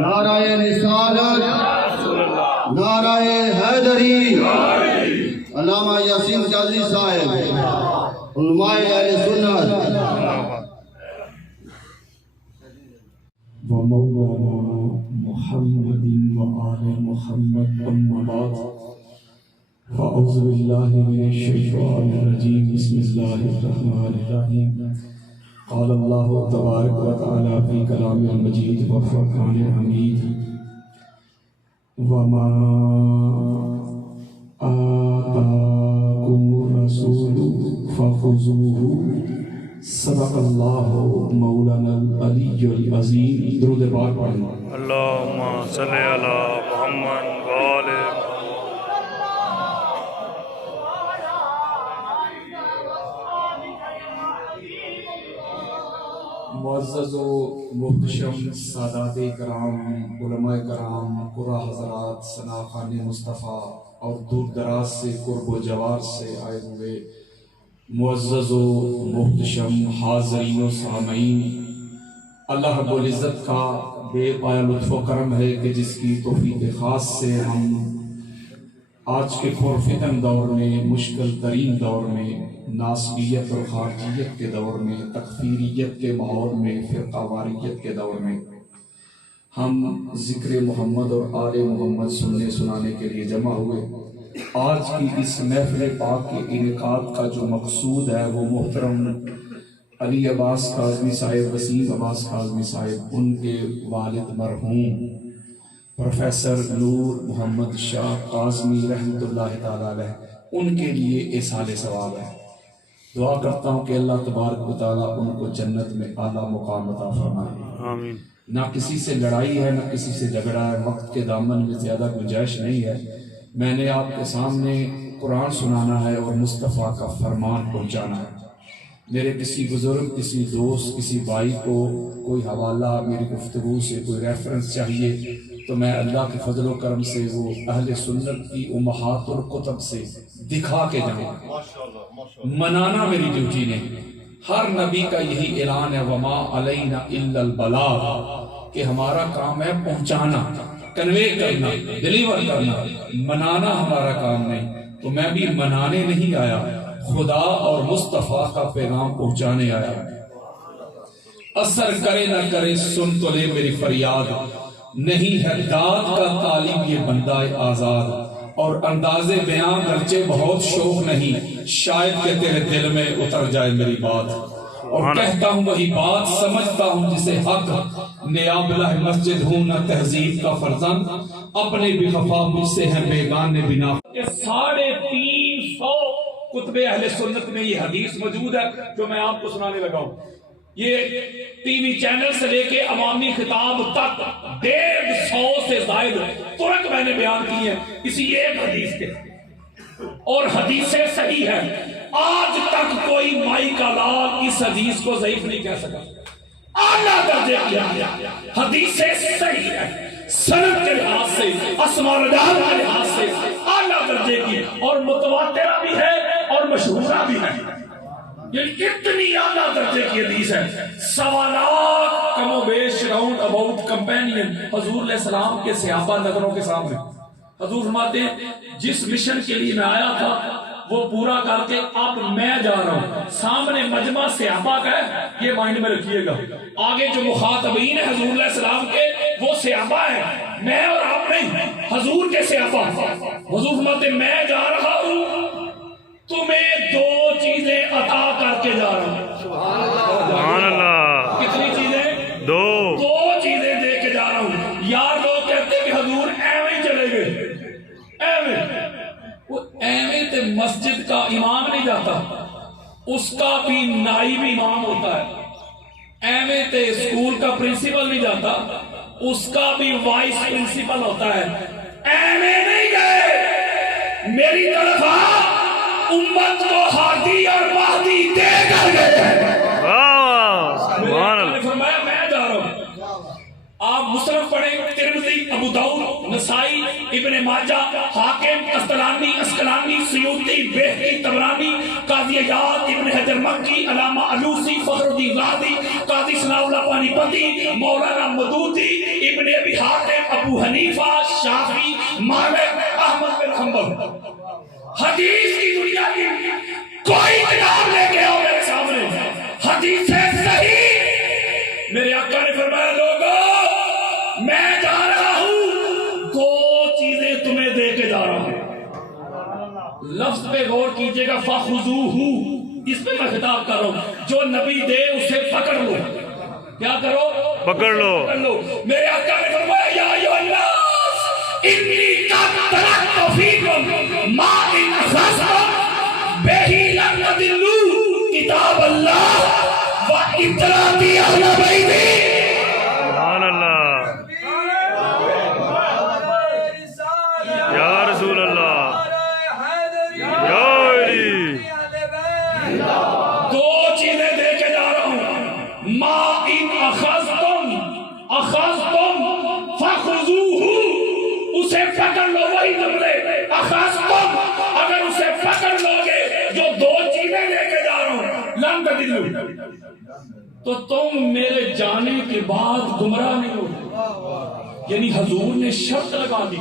نعرہ رسالت، نعرہ حیدری، علامہ یاسین قاضی صاحب، علماء اہل سنت، ومولانا محمد وآل محمد أما بعد فأعوذ بالله من الشيطان الرجيم بسم الله الرحمن الرحيم قال الله تبارك وتعالى في كلام المجيد والفرقان الحميد وما آتاكم الرسول فخذوه صدق اللہ مولانا العلی العظیم. درود پاک پڑھنا. اللہم صلی علی محمد وآل معزز و محتشم سادات کرام، علماء کرام، قرآن حضرات، ثناخان مصطفیٰ اور دور دراز سے قرب و جوار سے آئے ہوئے معزز و محتشم حاضرین و سامعین، اللہ رب العزت کا بے پایا لطف و کرم ہے کہ جس کی توفیق خاص سے ہم آج کے پرفتن دور میں، مشکل ترین دور میں، ناسبیت اور خارجیت کے دور میں، تکفیریت کے ماحول میں، فرقہ واریت کے دور میں ہم ذکر محمد اور آل محمد سننے سنانے کے لیے جمع ہوئے. آج کی اس محفل پاک کے انعقاد کا جو مقصود ہے وہ محترم علی عباس کاظمی صاحب، وسیم عباس کاظمی صاحب، ان کے والد مرحوم پروفیسر نور محمد شاہ کاظمی رحمۃ اللہ تعالی علیہ، ان کے لیے اصحال ثواب ہے. دعا کرتا ہوں کہ اللہ تبارک و تعالیٰ ان کو جنت میں اعلیٰ مقام عطا فرمائے. آمین. نہ کسی سے لڑائی ہے، نہ کسی سے جھگڑا ہے، وقت کے دامن میں زیادہ گنجائش نہیں ہے. میں نے آپ کے سامنے قرآن سنانا ہے اور مصطفیٰ کا فرمان پہنچانا ہے. میرے کسی بزرگ، کسی دوست، کسی بھائی کو کوئی حوالہ میری گفتگو سے، کوئی ریفرنس چاہیے تو میں اللہ کے فضل و کرم سے وہ اہل سنت کی امہات الکتب سے دکھا کے جاؤں. منانا میری ڈیوٹی نہیں. ہر نبی کا یہی اعلان ہے وما علینا الا البلاغ، کہ ہمارا کام ہے پہنچانا، کنوے کرنا، ڈیلیور کرنا. منانا ہمارا کام نہیں. تو میں بھی منانے نہیں آیا، خدا اور مصطفیٰ کا پیغام پہنچانے آیا. اثر کرے نہ کرے سن تو لے میری فریاد، نہیں ہے داد کا طالب یہ بندہ آزاد. اور انداز بیان گرچہ بہت شوق نہیں، شاید کہ تیرے دل میں اتر جائے میری بات. اور کہتا ہوں وہی بات، سمجھتا ہوں جسے حق، نیاب اللہ مسجد ہوں نہ تہذیب کا فرزند، اپنے بھی خفا مجھ سے ہیں بیگانے بنا. 350 کتب اہل سنت میں یہ حدیث موجود ہے جو میں آپ کو سنانے لگا ہوں. یہ ٹی وی چینل سے لے کے عوامی خطاب تک 150 سے زائد ترک میں نے بیان کی ہیں کسی ایک حدیث کے، اور حدیثیں صحیح ہیں. آج تک کوئی مائی کا لال اس حدیث کو ضعیف نہیں کہہ سکا. اعلیٰ درجے کی حدیثیں صحیح ہیں، سند کے لحاظ سے، اسماء رجال کے لحاظ سے اعلیٰ درجے کی، اور متواترہ بھی ہے اور مشہورہ بھی ہے. یہ اتنی اعلیٰ درجے کی حدیث ہے. سوالات کم و بیش راؤنڈ اباؤٹ کمپینین حضور علیہ السلام کے صحابہ نظروں کے سامنے. حضور فرماتے ہیں جس مشن کے لیے میں آیا تھا وہ پورا کر کے اب میں جا رہا ہوں. سامنے مجمع صحابہ کا ہے، یہ مائنڈ میں رکھیے گا. آگے جو مخاطبین ہیں حضور علیہ السلام کے وہ صحابہ ہیں، میں اور آپ نہیں، حضور کے صحابہ. حضور فرماتے ہیں میں جا رہا ہوں، تمہیں 2 چیزیں عطا کر کے جا رہا ہوں. سبحان اللہ. کتنی چیزیں؟ 2 چیزیں دے کے جا رہا ہوں. یار لوگ کہتے ہیں کہ حضور ایویں ہی چلے گئے، وہ ایویں تے مسجد کا امام نہیں جاتا، اس کا بھی نائب امام ہوتا ہے. ایویں تے اسکول کا پرنسپل نہیں جاتا، اس کا بھی وائس پرنسپل ہوتا ہے. ایویں نہیں گئے، میری طرف امت کو ہادی اور مہدی دے کر گئے. فرمایا میں جا رہا ہوں. آپ مسلم پڑھیں، ترمذی، ابو داؤد، نسائی، ابن ماجہ، حاکم، اسقلانی، سیوطی، بہقی، طبرانی، قاضی عیاض، ابن حجر مکی، علامہ علوسی، فخر الدین رازی، قاضی ثناء اللہ پانی پتی، مولانا مدودی، ابن ابی ابی حاتم، ابو حنیفہ، شافعی، مالک، احمد بن حنبل، حدیث کی دنیا کی کوئی کتاب لے کے آؤ میرے سامنے، حدیث ہے صحیح، میرے آقا نے فرمایا لوگوں میں جا رہا ہوں، دو چیزیں تمہیں دے کے جا رہا ہوں، لفظ پہ غور کیجئے گا، فَخُذُوهُ، اس پہ میں خطاب کر رہا ہوں، جو نبی دے اسے پکڑ لو، کیا کرو؟ پکڑ لو۔ میرے آقا نے فرمایا یا ایھا الناس انی قد ترکت فیکم ما ان اخذتم بہ لن تضلوا کتاب اللہ و اطاعتی اہل بیتی۔ سبحان اللہ، یا رسول اللہ، یا علی۔ دو چیزیں دے کے جا رہا ہوں، ما ان اخذتم فخذوہ، اسے پکڑ لو، وہی جملے اخذتم، اگر اسے پکڑ لو گے، جو دو چیزیں لے کے جا رہا ہوں، لن تضلوا، تو تم میرے جانے کے بعد گمراہ نہیں ہو۔ یعنی حضور نے شرط لگا دی،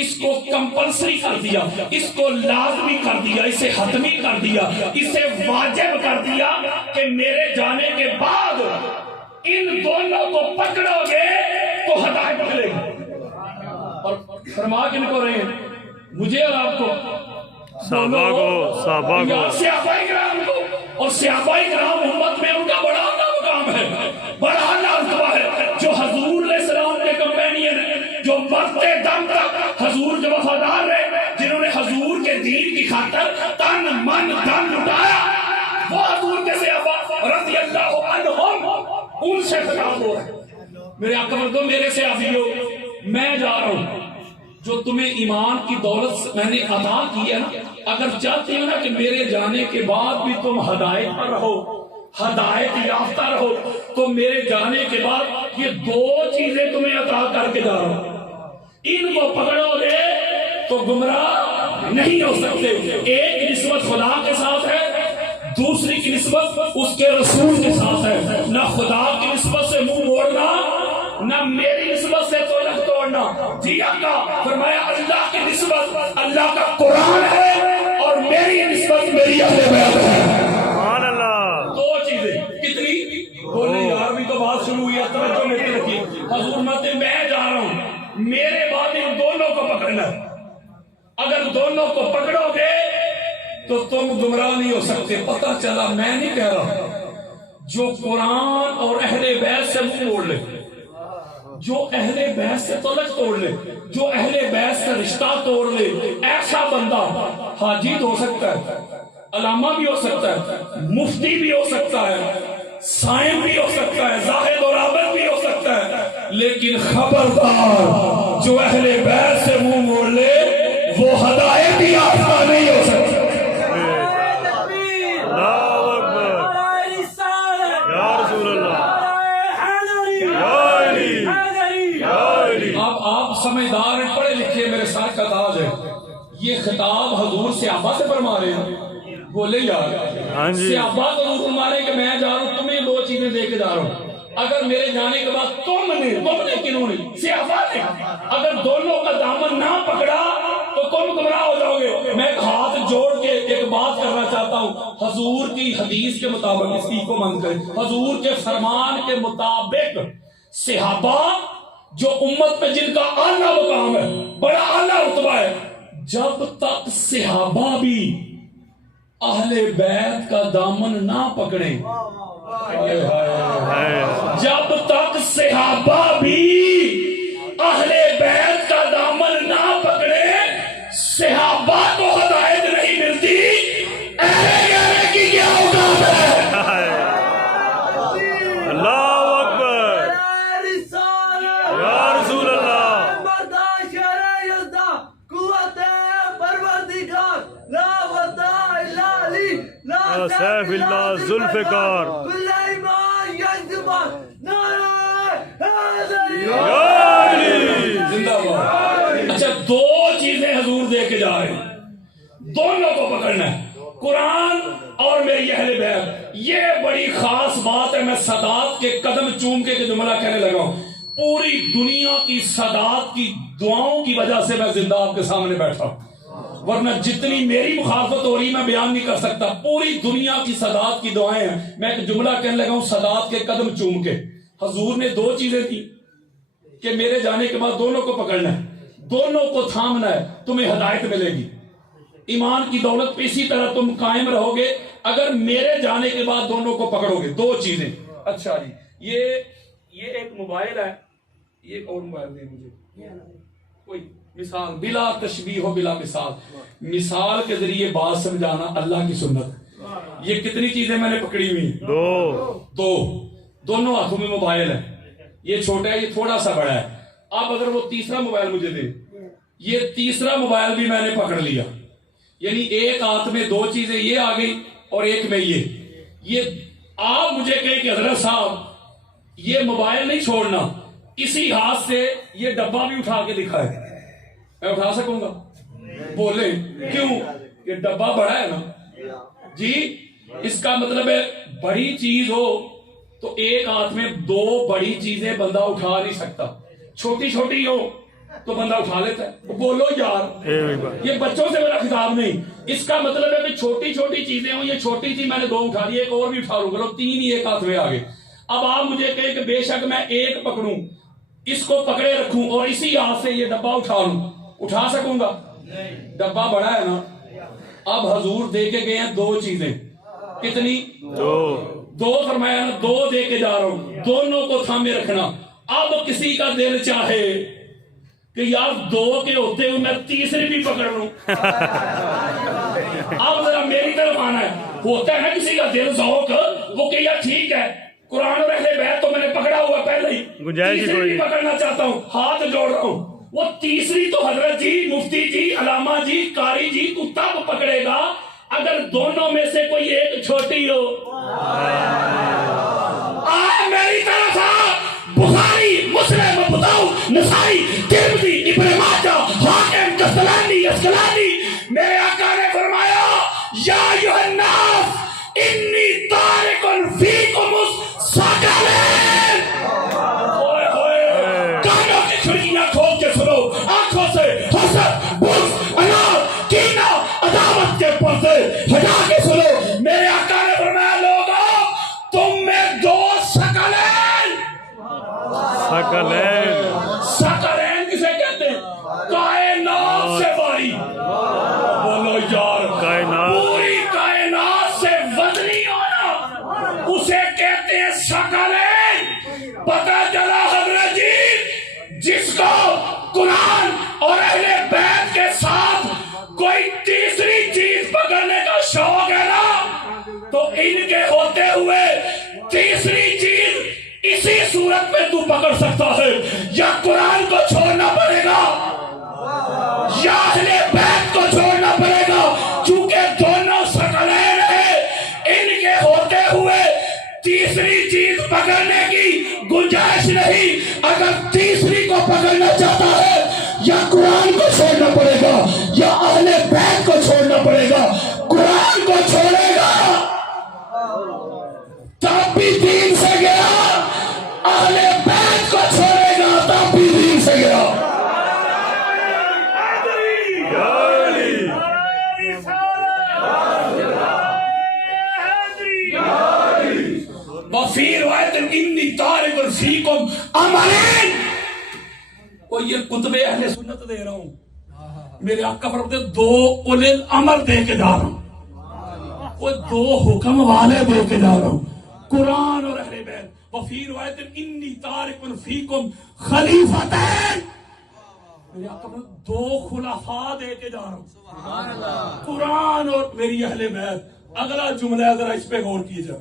اس کو کمپلسری کر دیا، اس کو لازمی کر دیا، اسے حتمی کر دیا، اسے واجب کر دیا کہ میرے جانے کے بعد ان دونوں کو پکڑو گے تو ہدایت ملے گی۔ اور فرما کن کو رہے ہیں؟ مجھے اور آپ کو، صحابہ کو، صحابہ کو، صحابہ کرام کو، اور صحابہ کرام امت میں ان کا بڑا اعلیٰ مقام ہے، بڑا اعلیٰ رتبہ ہے، جو حضور علیہ السلام کے کمپینین ہیں، جو مرتے دم تک حضور کے وفادار رہے، جنہوں نے حضور کے دین کی خاطر تن من دھن لٹایا، وہ حضور کے صحابہ رضی اللہ عنہم، ان سے خطاب ہو رہا ہے۔ میرے آقا مردوں، میرے سے آبیو، میں جا رہا ہوں، جو تمہیں ایمان کی دولت میں نے عطا کی ہے نا، اگر چاہتے ہو نا کہ میرے جانے کے بعد بھی تم ہدایت پر رہو، ہدایت یافتہ رہو، تو میرے جانے کے بعد یہ دو چیزیں تمہیں عطا کر کے جا رہا ہوں، ان کو پکڑو گے تو گمراہ نہیں ہو سکتے۔ ایک کی نسبت خدا کے ساتھ ہے، دوسری کی نسبت اس کے رسول کے ساتھ ہے۔ نہ خدا کی نسبت سے منہ موڑنا، نہ میری نسبت سے توجہ توڑنا۔ جی آقا فرمایا اللہ کی نسبت اللہ کا قرآن ہے، اور میری نسبت میری اہل بیت ہے۔ سبحان اللہ۔ دو چیزیں کتنی بولے یار، بھی تو بات شروع ہوئی ہے، توجہ میری رکھیے۔ حضور ماتے میں جا رہا ہوں، میرے بعد ان دونوں کو پکڑنا، اگر دونوں کو پکڑو گے تو تم گمراہ نہیں ہو سکتے۔ پتہ چلا، میں نہیں کہہ رہا، جو قرآن اور اہل بیت سے منہ موڑ لے، جو اہل بیت سے تعلق توڑ لے، جو اہل بیت سے رشتہ توڑ لے، ایسا بندہ حاجی ہو سکتا ہے، علامہ بھی ہو سکتا ہے، مفتی بھی ہو سکتا ہے، سائن بھی ہو سکتا ہے، زاہد اور عابد بھی ہو سکتا ہے، لیکن خبردار جو اہل بیت سے منہ موڑ لے وہ ہدایت یافتہ نہیں ہو سکتا۔ اللہ اکبر، یا رسول اللہ، یا علی، یا علی۔ اب آپ سمجھدار ہیں، پڑھے لکھے، میرے ساتھ کا تاج ہے، یہ خطاب حضور صحابہ سے فرما رہے ہیں۔ بولے یار، ہاں جی، صحابہ کو حضور فرما رہے ہیں کہ میں جا رہا ہوں، تمہیں دو چیزیں دے کے جا رہا ہوں، اگر میرے جانے کے بعد تم نے کنوں نے، صحابہ نے اگر دونوں کا دامن نہ پکڑا تو تم گمراہ ہو جاؤ گے۔ میں ہاتھ جوڑ کے ایک بات کرنا چاہتا ہوں، حضور کی حدیث کے مطابق، اس کی کو من کریں، حضور کے فرمان کے مطابق صحابہ جو امت پہ جن کا اعلیٰ مقام ہے، بڑا اعلیٰ رتبہ ہے، جب تک صحابہ بھی اہل بیت کا دامن نہ پکڑیں، جب تک صحابہ بھی اہل بیت کا دامن نہ پکڑے، صحابہ کو ہدایت نہیں ملتی۔ اہل بیت کی کیا اوقات ہے؟ اللہ اکبر، یا رسول اللہ۔ سیف اللہ ذوالفقار، اچھا، دو چیزیں حضور دے کے جا رہے ہیں، دونوں کو پکڑنا ہے، قرآن اور میری اہل بیت۔ یہ بڑی خاص بات ہے، میں سادات کے قدم چوم کے جملہ کہنے لگا ہوں، پوری دنیا کی سادات کی دعاؤں کی وجہ سے میں زندہ آپ کے سامنے بیٹھا ہوں، ورنہ جتنی میری مخالفت ہو رہی میں بیان نہیں کر سکتا۔ پوری دنیا کی سادات کی دعائیں ہیں۔ میں ایک جملہ کہنے لگا ہوں، سادات کے قدم چوم کے۔ حضور نے دو چیزیں تھی کہ میرے جانے کے بعد دونوں کو پکڑنا ہے، دونوں کو تھامنا ہے، تمہیں ہدایت ملے گی۔ ایمان کی دولت پہ اسی طرح تم قائم رہو گے اگر میرے جانے کے بعد دونوں کو پکڑو گے۔ دو چیزیں۔ اچھا جی، یہ ایک موبائل ہے، یہ ایک اور موبائل دے مجھے کوئی مثال، بلا تشبیہ ہو بلا مثال، مثال کے ذریعے بات سمجھانا اللہ کی سنت۔ یہ کتنی چیزیں میں نے پکڑی ہوئی؟ دو، دونوں ہاتھوں میں موبائل ہے، یہ چھوٹا ہے، یہ تھوڑا سا بڑا ہے۔ اب اگر وہ تیسرا موبائل مجھے دے، یہ تیسرا موبائل بھی میں نے پکڑ لیا، یعنی ایک ہاتھ میں دو چیزیں یہ آ گئی اور ایک میں یہ آپ مجھے کہیں کہ حضرت صاحب یہ موبائل نہیں چھوڑنا، اسی ہاتھ سے یہ ڈبہ بھی اٹھا کے دکھائے، میں اٹھا سکوں گا؟ بولے کیوں؟ یہ ڈبہ بڑا ہے نا جی۔ اس کا مطلب ہے بڑی چیز ہو تو ایک ہاتھ میں دو بڑی چیزیں بندہ اٹھا نہیں سکتا، چھوٹی چھوٹی ہو تو بندہ اٹھا لیتا ہے۔ بولو یار، یہ بچوں سے میرا خطاب نہیں، اس کا مطلب ہے کہ چھوٹی چھوٹی چیزیں ہوں، یہ چھوٹی تھی میں نے دو اٹھا لی، ایک اور بھی اٹھا لوں گا، تین ہی ایک ہاتھ میں آگے۔ اب آپ مجھے کہیں کہ بے شک میں ایک پکڑوں، اس کو پکڑے رکھوں اور اسی ہاتھ سے یہ ڈبہ اٹھا لوں، اٹھا سکوں گا؟ ڈبہ بڑا ہے نا۔ اب حضور دے کے گئے ہیں دو چیزیں، کتنی؟ دو فرمایا نا، دو دے کے جا رہا ہوں، دونوں کو تھامے رکھنا۔ اب کسی کا دل چاہے کہ یار دو کے ہوتے ہوئے میں تیسری بھی پکڑ لوں، اب ذرا میری طرف آنا ہے۔ ہوتا ہے نا کسی کا دل ذوق، وہ کہ یار ٹھیک ہے قرآن اور اہل بیت تو میں نے پکڑا ہوا پہلے ہی، تیسری بھی پکڑنا چاہتا ہوں، ہاتھ جوڑ رہا ہوں۔ وہ تیسری تو حضرت جی، مفتی جی، علامہ جی، قاری جی، تو تب پکڑے گا اگر دونوں میں سے کوئی ایک چھوٹی ہو۔ میری طرف بخاری، مسلم، ابو داؤد، نسائی، ترمذی، ابن ماجہ، حاکم، کسلانی، اسقلانی، میرے آقا نے فرمایا یا ایھا الناس انی تارک فیکم الثقلین۔ کانوں کی کھڑکیاں کھول کے سنو، آنکھوں سے حسد، بغض، عناد، کینہ، عداوت کے پردے ہٹا کے سنو۔ میرے آقا نے فرمایا لوگوں تم میں دو ثقلین کسے کہتے ہیں؟ کائنات سے باری، بولو یار، پوری کائنات سے وزنی ہونا اسے کہتے ہیں ثقلین۔ پتہ چلا حضرت جی، جس کو قرآن اور اہل بیت کے ساتھ کوئی تیسری چیز پکڑنے کا شوق ہے نا، تو ان کے ہوتے ہوئے تیسری چیز اسی صورت میں تو پکڑ سکتا ہے، یا قرآن کو چھوڑنا پڑے گا یا اہل بیت کو چھوڑنا پڑے گا، چونکہ دونوں ثقلین ہیں، ان کے ہوتے ہوئے تیسری چیز پکڑنے کی گنجائش نہیں۔ اگر تیسری کو پکڑنا چاہتا ہے یا قرآن کو چھوڑنا پڑے گا یا اہل بیت کو چھوڑنا پڑے گا۔ قرآن کو چھوڑے گا تب بھی دین سے گیا، اہل بیت کو چھوڑے گا تب بھی دین سے گیا۔ وفی روایت انی تارک فیکم امرین، وہ یہ کتب اہل سنت دے رہا ہوں، میرے آقا فرماتے دو اولے الامر دے کے جا رہا ہوں، وہ دو حکم والے دے کے جا رہا ہوں، قرآن اور اہل بیت۔ وفی روایت انی تارک فیکم خلیفتین، میرے آقا فرماتے دو خلفاء دے کے جا رہا ہوں، قرآن اور میری اہل بیت۔ اگلا جملہ ہے، ذرا اس پہ غور کیجیے۔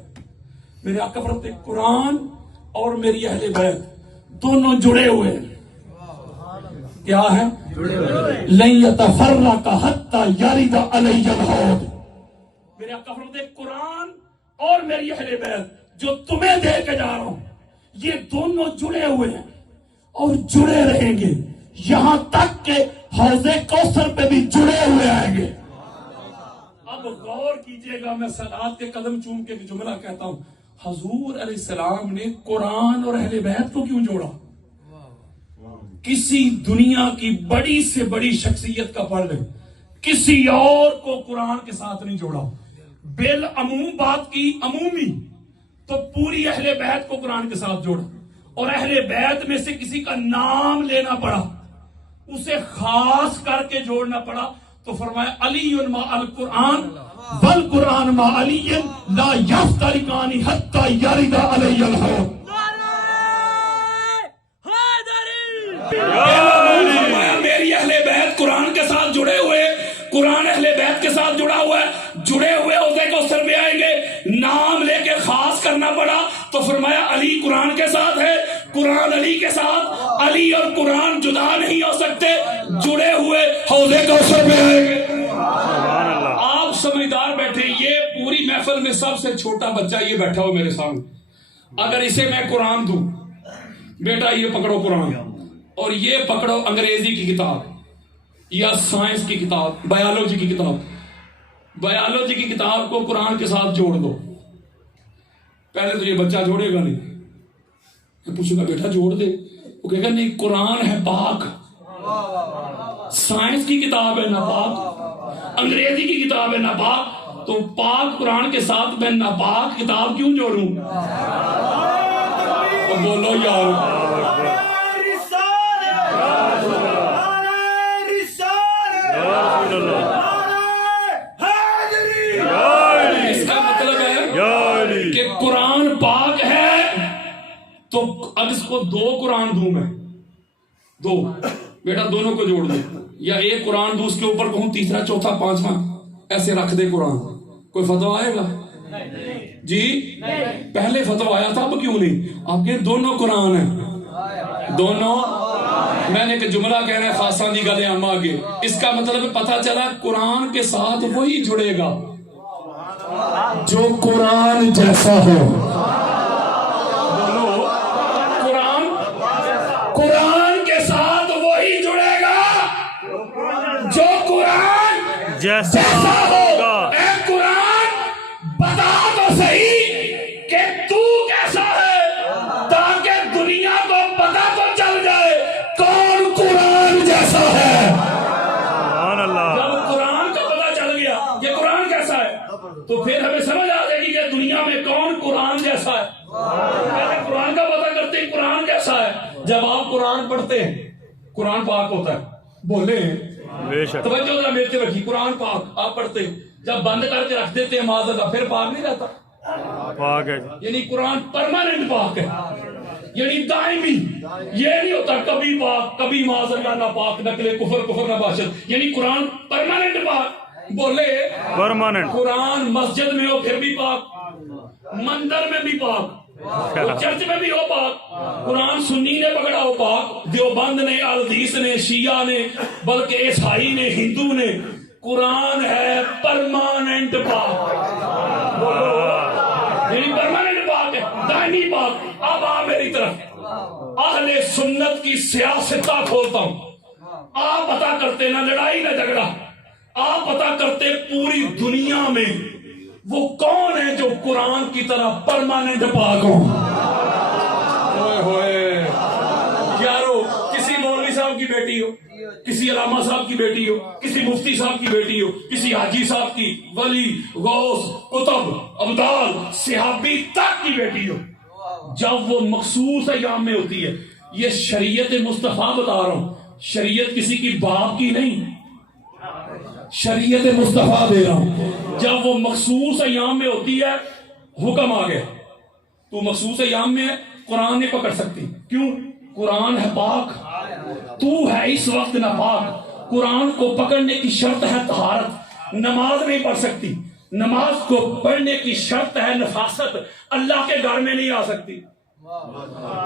میرے آقا فرماتے قرآن اور میری اہل بیت دونوں جڑے ہوئے ہیں۔ کیا ہے؟ لن یتفرق حتی یرد علی الحوض۔ میرے آقا فرماتے قرآن اور میری اہل بیت جو تمہیں دے کے جا رہا ہوں، یہ دونوں جڑے ہوئے ہیں اور جڑے رہیں گے یہاں تک کہ حوض کوثر پہ بھی جڑے ہوئے آئیں گے۔ اب غور کیجئے گا، میں صلوات کے قدم چوم کے بھی جملہ کہتا ہوں، حضور علیہ السلام نے قرآن اور اہل بیت کو کیوں جوڑا؟ کسی دنیا کی بڑی سے بڑی شخصیت کا پڑھ لیں، کسی اور کو قرآن کے ساتھ نہیں جوڑا، بالعموم بات کی، عمومی، تو پوری اہل بیت کو قرآن کے ساتھ جوڑا، اور اہل بیت میں سے کسی کا نام لینا پڑا، اسے خاص کر کے جوڑنا پڑا، تو فرمایا علی مع القرآن والقرآن مع علی لا یفترقان حتی یرد علی الحوض۔ میری اہل بیت قرآن کے ساتھ جڑے ہوئے، قرآن اہل بیت کے ساتھ جڑا ہوا ہے، جڑے ہوئے عہدے کو سر پہ آئیں گے، نام لے کے خاص کرنا پڑا تو فرمایا علی قرآن کے ساتھ ہے، قرآن علی کے ساتھ، علی اور قرآن جدا نہیں ہو سکتے، جڑے ہوئے عہدے کو سر پہ آئیں گے۔ آپ سمجھدار بیٹھے، یہ پوری محفل میں سب سے چھوٹا بچہ یہ بیٹھا ہو میرے سامنے، اگر اسے میں قرآن دوں، بیٹا یہ پکڑو قرآن، اور یہ پکڑو انگریزی کی کتاب یا سائنس کی کتاب، بایولوجی کی کتاب، بایولوجی کی کتاب کو قرآن کے ساتھ جوڑ دو، پہلے تو یہ بچہ جوڑے گا نہیں، میں پوچھوں گا بیٹا جوڑ دے، وہ کہے گا نہیں قرآن ہے پاک، سائنس کی کتاب ہے ناپاک، انگریزی کی کتاب ہے ناپاک، تو پاک قرآن کے ساتھ میں ناپاک کتاب کیوں جوڑوں؟ تو بولو یار، اس کا مطلب ہے کہ قرآن پاک ہے، تو اب اس کو دو قرآن دوں میں، دو، بیٹا دونوں کو جوڑ دے، یا ایک قرآن دوں اس کے اوپر کہوں تیسرا چوتھا پانچواں ایسے رکھ دے قرآن، کوئی فتویٰ آئے گا؟ جی پہلے فتویٰ آیا تھا، اب کیوں نہیں؟ آپ کے دونوں قرآن ہیں، دونوں۔ میں نے ایک جملہ کہنا ہے خاصاں دی گلے ہم آگے، اس کا مطلب پتہ چلا قرآن کے ساتھ وہی جڑے گا جو قرآن جیسا ہو۔ بولو قرآن کے ساتھ وہی جڑے گا جو قرآن جیسا ہو۔ اے قرآن بتا تو صحیح کہ تو کیسا ہے، تاکہ دنیا کو پتہ تو چل جائے کون قرآن جیسا ہے۔ جب قرآن کا پتہ چل گیا یہ قرآن کیسا ہے تو پھر ہمیں سمجھ آ جائے گی کہ دنیا میں کون قرآن جیسا ہے۔ پہلے قرآن کا پتہ کرتے ہیں قرآن کیسا ہے، جب آپ قرآن پڑھتے ہیں قرآن پاک ہوتا ہے، بولے توجہ ذرا میرے سے رکھی، قرآن پاک آپ پڑھتے ہیں، جب بند کر کے رکھ دیتے ہیں معاذ اللہ، پھر پاک نہیں رہتا، پاک ہے، یعنی قرآن پرماننٹ پاک ہے، یعنی دائمی، یہ نہیں ہوتا کبھی پاک کبھی معاذ اللہ نہ پاک، نقل کفر نہ باشد، یعنی قرآن پرماننٹ پاک، بولے پرماننٹ۔ قرآن مسجد میں ہو پھر بھی پاک، مندر میں بھی پاک، چرچ میں بھی ہو پاک، قرآن سنی نے پکڑا ہو پاک، دیوبند نے، الحدیث نے، شیعہ نے، بلکہ عیسائی نے، ہندو نے، قرآن ہے پرماننٹ پاک، یعنی پرماننٹ پاک ہے، دائمی پاک۔ اب آ میری طرف اہل سنت کی سیاست کھولتا ہوں، آپ پتا کرتے نہ لڑائی نہ جھگڑا، آپ پتا کرتے پوری دنیا میں وہ کون ہے جو قرآن کی طرح پرماننٹ پاک ہو۔ یارو کسی مولوی صاحب کی بیٹی ہو، کسی علامہ صاحب کی بیٹی ہو، کسی مفتی صاحب کی بیٹی ہو، کسی حاجی صاحب کی، ولی، غوث، قطب، ابدال، صحابی تک کی بیٹی ہو، جب وہ مخصوص ایام میں ہوتی ہے، یہ شریعت مصطفیٰ بتا رہا ہوں، شریعت کسی کی باپ کی نہیں، شریعت مصطفیٰ دے رہا ہوں، جب وہ مخصوص ایام میں ہوتی ہے حکم آ گیا، تو مخصوص ایام میں ہے، قرآن نہیں پکڑ سکتی، کیوں؟ قرآن ہے پاک، تو ہے اس وقت ناپاک، قرآن کو پکڑنے کی شرط ہے طہارت، نماز نہیں پڑھ سکتی، نماز کو پڑھنے کی شرط ہے نفاست، اللہ کے گھر میں نہیں آ سکتی،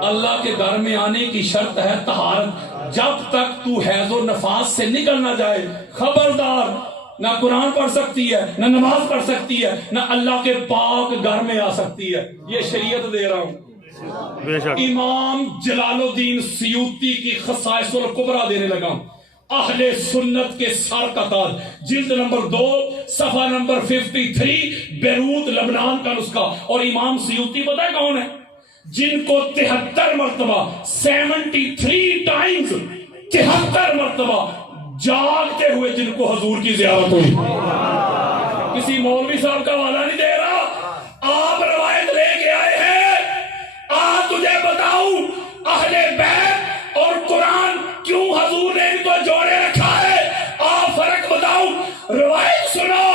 اللہ کے گھر میں آنے کی شرط ہے طہارت، جب تک تو حیض و نفاس سے نکل نہ جائے خبردار، نہ قرآن پڑھ سکتی ہے، نہ نماز پڑھ سکتی ہے، نہ اللہ کے پاک گھر میں آ سکتی ہے، یہ شریعت دے رہا ہوں۔ امام جلال الدین سیوطی کی خصائص الکبریٰ دینے لگا ہوں، اہل سنت کے سر کا تاج، جلد نمبر 2 صفحہ نمبر 53، بیروت لبنان کا نسخہ، اور امام سیوطی پتہ ہے کون ہے؟ جن کو 73 مرتبہ 73 ٹائمز 73 مرتبہ جاگتے ہوئے جن کو حضور کی زیارت ہوئی. کسی مولوی صاحب کا حوالہ نہیں دے رہا، آپ روایت لے کے آئے ہیں. آج تجھے بتاؤں اہل بیت اور قرآن کیوں حضور نے ان کو جوڑے رکھا ہے. آپ فرق بتاؤں، روایت سنو.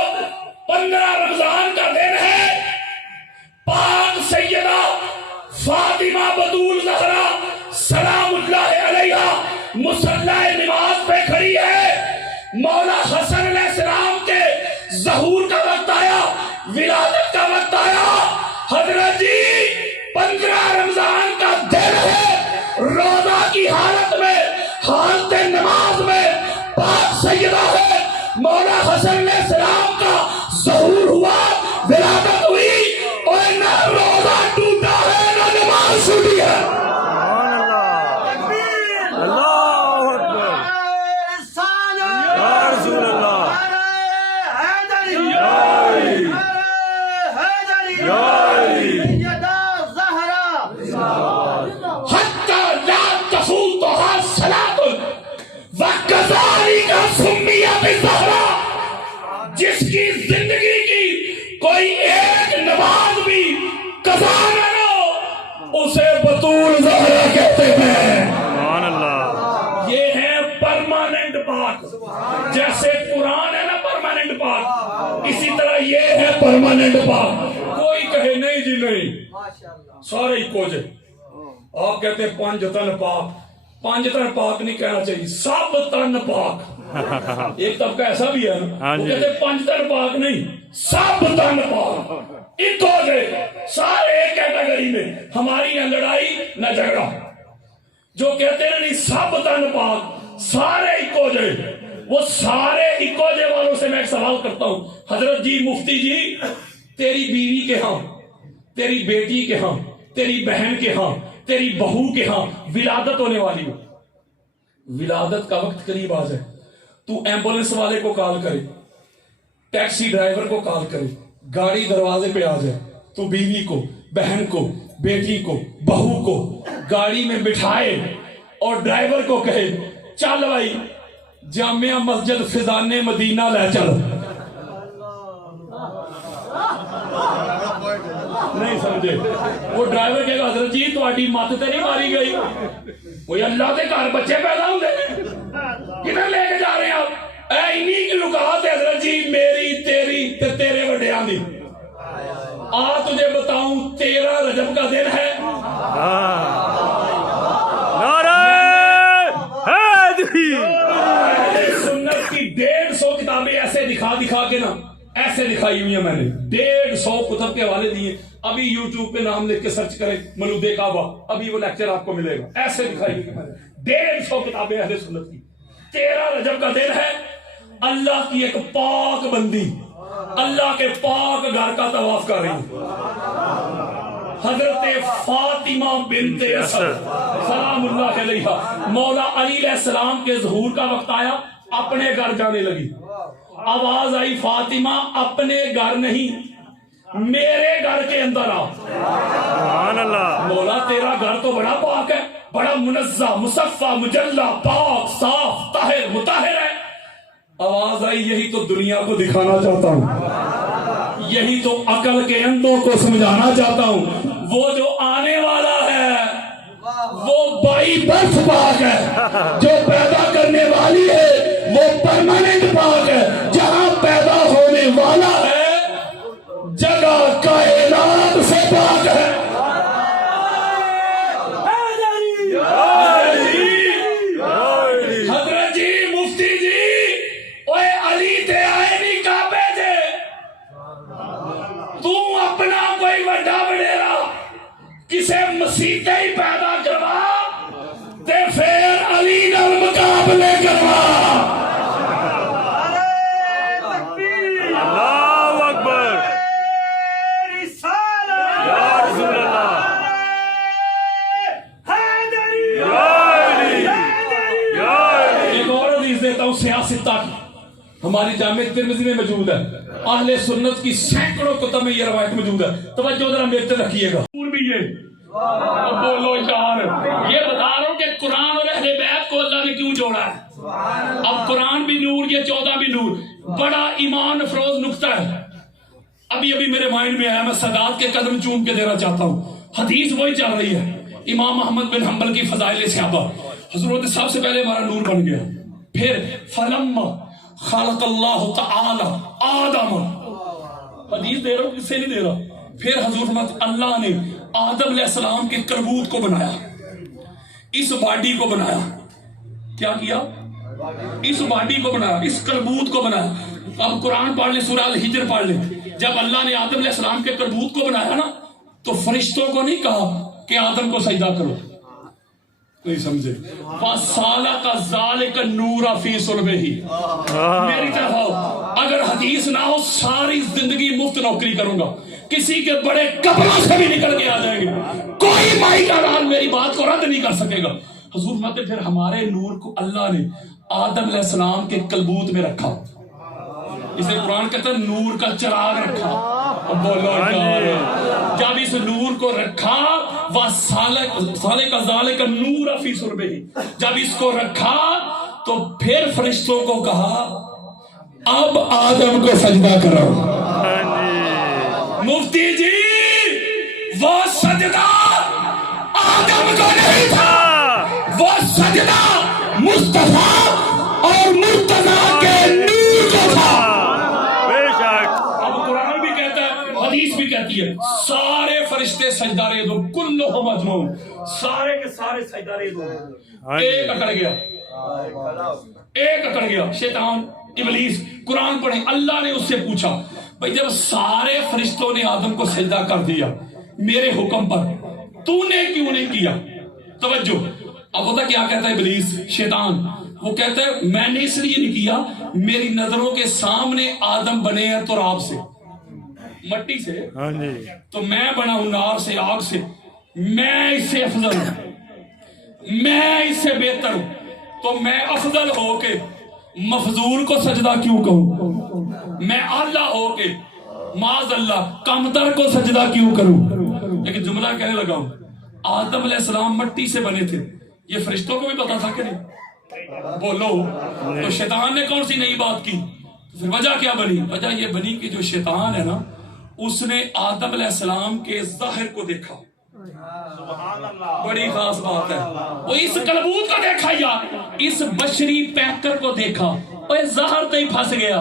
15 رمضان کا دن ہے، پاک سیدہ فاطمہ بطول زہرا سلام اللہ علیہا مصلی نماز پہ کھڑی ہے. مولا حسن علیہ السلام کے ظہور کا وقت آیا، ولادت کا وقت آیا. حضرت جی 15 رمضان کا دن ہے، روزہ کی حالت میں، حالت نماز میں پاک سیدہ ہے. مولا حسن علیہ السلام کا ظہور ہوا، ولادت ہوئی، اور نہ روزہ ٹوٹا ہے نہ نماز چھوٹی ہے. اللہ اکبر. یا رسول اللہ. حتی لا تفوتها صلاۃ وکذالک سمیت الزہرا. جس کی زندگی کی کوئی ایک نماز بھی قضا نہ ہو اسے بطول زہرا کہتے ہیں. سبحان اللہ. یہ ہے پرماننٹ پاک. جیسے قرآن ہے نا پرماننٹ پاک، اسی طرح یہ ہے پرماننٹ پاک. کوئی کہے نہیں جی نہیں سارے ایکو جے. آپ کہتے ہیں پانچ تن پاک. پانچ تن پاک نہیں کہنا چاہیے، سب تن پاک. ایک طبقہ ایسا بھی ہے نا، وہ کہتے ہیں پانچ تن پاک نہیں، سب تن پاک. ایکو جے، سارے ایک کیٹیگری میں. ہماری نہ لڑائی نہ جھگڑا. جو کہتے ہیں نہیں سب تن پاک، سارے ایکو جے، وہ سارے ایکو جے والوں سے میں ایک سوال کرتا ہوں. حضرت جی مفتی جی، تیری بیوی کے ہاں، تیری بیٹی کے ہاں، تیری بہن کے ہاں، تیری بہو کے ہاں ولادت ہونے والی ہو. ولادت کا وقت قریب آ جائے، تو ایمبولنس والے کو کال کرے، ٹیکسی ڈرائیور کو کال کرے، گاڑی دروازے پہ آ جائے، تو بیوی کو، بہن کو، بیٹی کو، بہو کو گاڑی میں بٹھائے اور ڈرائیور کو کہے چل بھائی جامعہ مسجد فضان مدینہ لے چل. نہیں سمجھے؟ وہ ڈرائیور کہے گا حضرت جی تہاڈی مت تے نہیں ماری گئی، کوئی اللہ دے گھر بچے پیدا ہوندے کدھر لے کے جا رہے ہیں آپ؟ اے انی کی لکات ہے حضرت جی میری تیری تے تیرے وڈیاں دی. تجھے بتاؤں 13 رجب کا دن ہے. نعرہ حیدری. سنت کی 150 کتابیں ایسے دکھا کے نا، ایسے دکھائی ہوئی ہیں میں نے. 150 کتب کے حوالے دیے. ابھی یوٹیوب پہ نام لکھ کے سرچ کریں مولود کعبہ، ابھی وہ لیکچر آپ کو ملے گا. ایسے دکھائی ہوئی میں نے 150 کتابیں اہل سنت کی. 13 رجب کا دن ہے. اللہ کی ایک پاک بندی اللہ کے پاک گھر کا طواف کر رہی ہے. حضرت فاطمہ بنت اسد سلام اللہ علیہا. مولا علی علیہ السلام کے ظہور کا وقت آیا، اپنے گھر جانے لگی. آواز آئی فاطمہ اپنے گھر نہیں میرے گھر کے اندر آ. سبحان اللہ. مولا تیرا گھر تو بڑا پاک ہے، بڑا منزہ مصفہ مجلہ پاک صاف طاہر مطہر ہے. آواز آئی یہی تو دنیا کو دکھانا چاہتا ہوں، یہی تو عقل کے اندھوں کو سمجھانا چاہتا ہوں. وہ جو آنے والا ہے وہ بائی برف پاک ہے، جو پیدا کرنے والی ہے وہ پرماننٹ پاک ہے. جہاں پیدا ہونے والا ہے جگہ کائنات سے پاک ہے. حضرت جی مفتی جی اوے علی تے آئے نہیں کعبے دے، تو اپنا کوئی وڈا وڈیرا کسے مسیح ہی پیدا کروا تے پھر علی نال مقابلے کروا. اللہ اکبر. یا رسول اللہ. ایک اور حدیث دیتا ہوں سیاستہ کی، ہماری جامع ترمذی میں موجود ہے. اہل سنت کی سینکڑوں کتب میں یہ روایت موجود ہے. توجہ ذرا میرے تے رکھیے گا. بھی یہ بولو یار، یہ بتا رہا ہوں کہ قرآن اور اہل بیت کو اللہ نے کیوں جوڑا ہے. اب قرآن بھی نور، یہ 14 بھی نور. بڑا ایمان افروز نقطہ ہے، ابھی میرے مائنڈ میں آیا، میں سادات کے قدم چوم کے دینا چاہتا ہوں. حدیث وہی چل رہی ہے، امام احمد بن حنبل کی فضائل صحابہ. حضور سب سے پہلے ہمارا نور بن گیا. پھر فلما خلق اللہ تعالی آدم، حدیث دے رہا ہوں، کس سے نہیں دے رہا. پھر حضور اللہ نے آدم علیہ السلام کے کربوت کو بنایا، اس باڈی کو بنایا. کیا کیا؟ اس باڈی کو بنایا، اس کربوت کو بنایا. اب قرآن پڑھ لیں، سورہ الحجر پڑھ لیں. جب اللہ نے آدم علیہ السلام کے کربوت کو بنایا نا، تو فرشتوں کو نہیں کہا کہ آدم کو سجدہ کرو، نہیں سمجھے. فَسَالَكَ ذَلِكَ النُّورَ فِي صُلْبِهِ. میری طرف آؤ، اگر حدیث نہ ہو ساری زندگی مفت نوکری کروں گا، کسی کے بڑے کپڑوں سے بھی نکل کے آ جائیں گے، کوئی مائی کا رال میری بات کو رد نہیں کر سکے گا. حضور فرماتے پھر ہمارے نور کو اللہ نے آدم علیہ السلام کے کلبوت میں رکھا. اسے قرآن کہتا ہے نور کا چراغ رکھا. اب بولو جب اس نور کو رکھا، وَسَالَكَ ذَلِكَ النُّورَ فِي صُلْبِهِ، جب اس کو رکھا تو پھر فرشتوں کو کہا اب آدم کو سجدہ کرو. مفتی جی وہ سجدہ آدم کو نہیں تھا، وہ سجدہ مصطفیٰ اور مرتضیٰ کے نور کو تھا. اب قرآن بھی کہتا ہے، حدیث بھی کہتی ہے، سارے فرشتے سجدہ رے دو، کلہم اجمعون، سارے کے سارے سجدہ رے دو. ایک اکڑ گیا، ایک اکڑ گیا، شیطان ابلیس. قرآن پڑھیں، اللہ نے اس سے پوچھا بھئی جب سارے فرشتوں نے آدم کو سجدہ کر دیا میرے حکم پر، تو نے کیوں نہیں کیا؟ توجہ. اب ہوتا کیا کہتا ہے ابلیس، شیطان، وہ کہتا ہے میں نے اس لیے نہیں کیا، میری نظروں کے سامنے آدم بنے ہیں تراب سے، مٹی سے، تو میں بنا ہوں نار سے، آگ سے، میں اس سے افضل ہوں، میں اس سے بہتر ہوں، تو میں افضل ہو کے مفضول کو سجدہ کیوں کہوں؟ میں اعلیٰ ہو کے معاذ اللہ کمتر کو سجدہ کیوں کروں؟ لیکن جملہ کہنے لگا ہوں، آدم علیہ السلام مٹی سے بنے تھے، یہ فرشتوں کو بھی پتا تھا کہ نہیں؟ بولو. تو شیطان نے کون سی نئی بات کی؟ پھر وجہ کیا بنی؟ وجہ یہ بنی کہ جو شیطان ہے نا، اس نے آدم علیہ السلام کے ظاہر کو دیکھا. بڑی خاص بات ہے، وہ اس کلبوت کو دیکھا یا اس بشری پیکر کو دیکھا، اور ظاہر تو ہی پھنس گیا.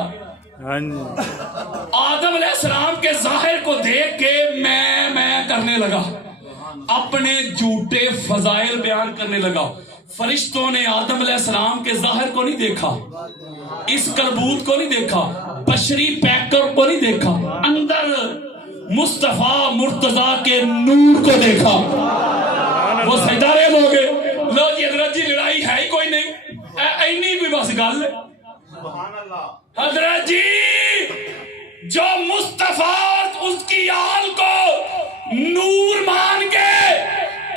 آدم علیہ السلام کے ظاہر کو دیکھ کے میں کرنے لگا، اپنے جھوٹے فضائل بیان کرنے لگا. فرشتوں نے آدم علیہ السلام کے ظاہر کو نہیں دیکھا، اس کلبوت کو نہیں دیکھا، بشری پیکر کو نہیں دیکھا، اندر مصطفیٰ مرتضیٰ کے نور کو دیکھا. وہ سجدہ ریز ہو گئے. لو جی حضرت جی لڑائی ہے ہی کوئی نہیں، اینی کوئی بس گل ہے. حضرت جی جو مصطفیٰ اس کی آل کو نور مان کے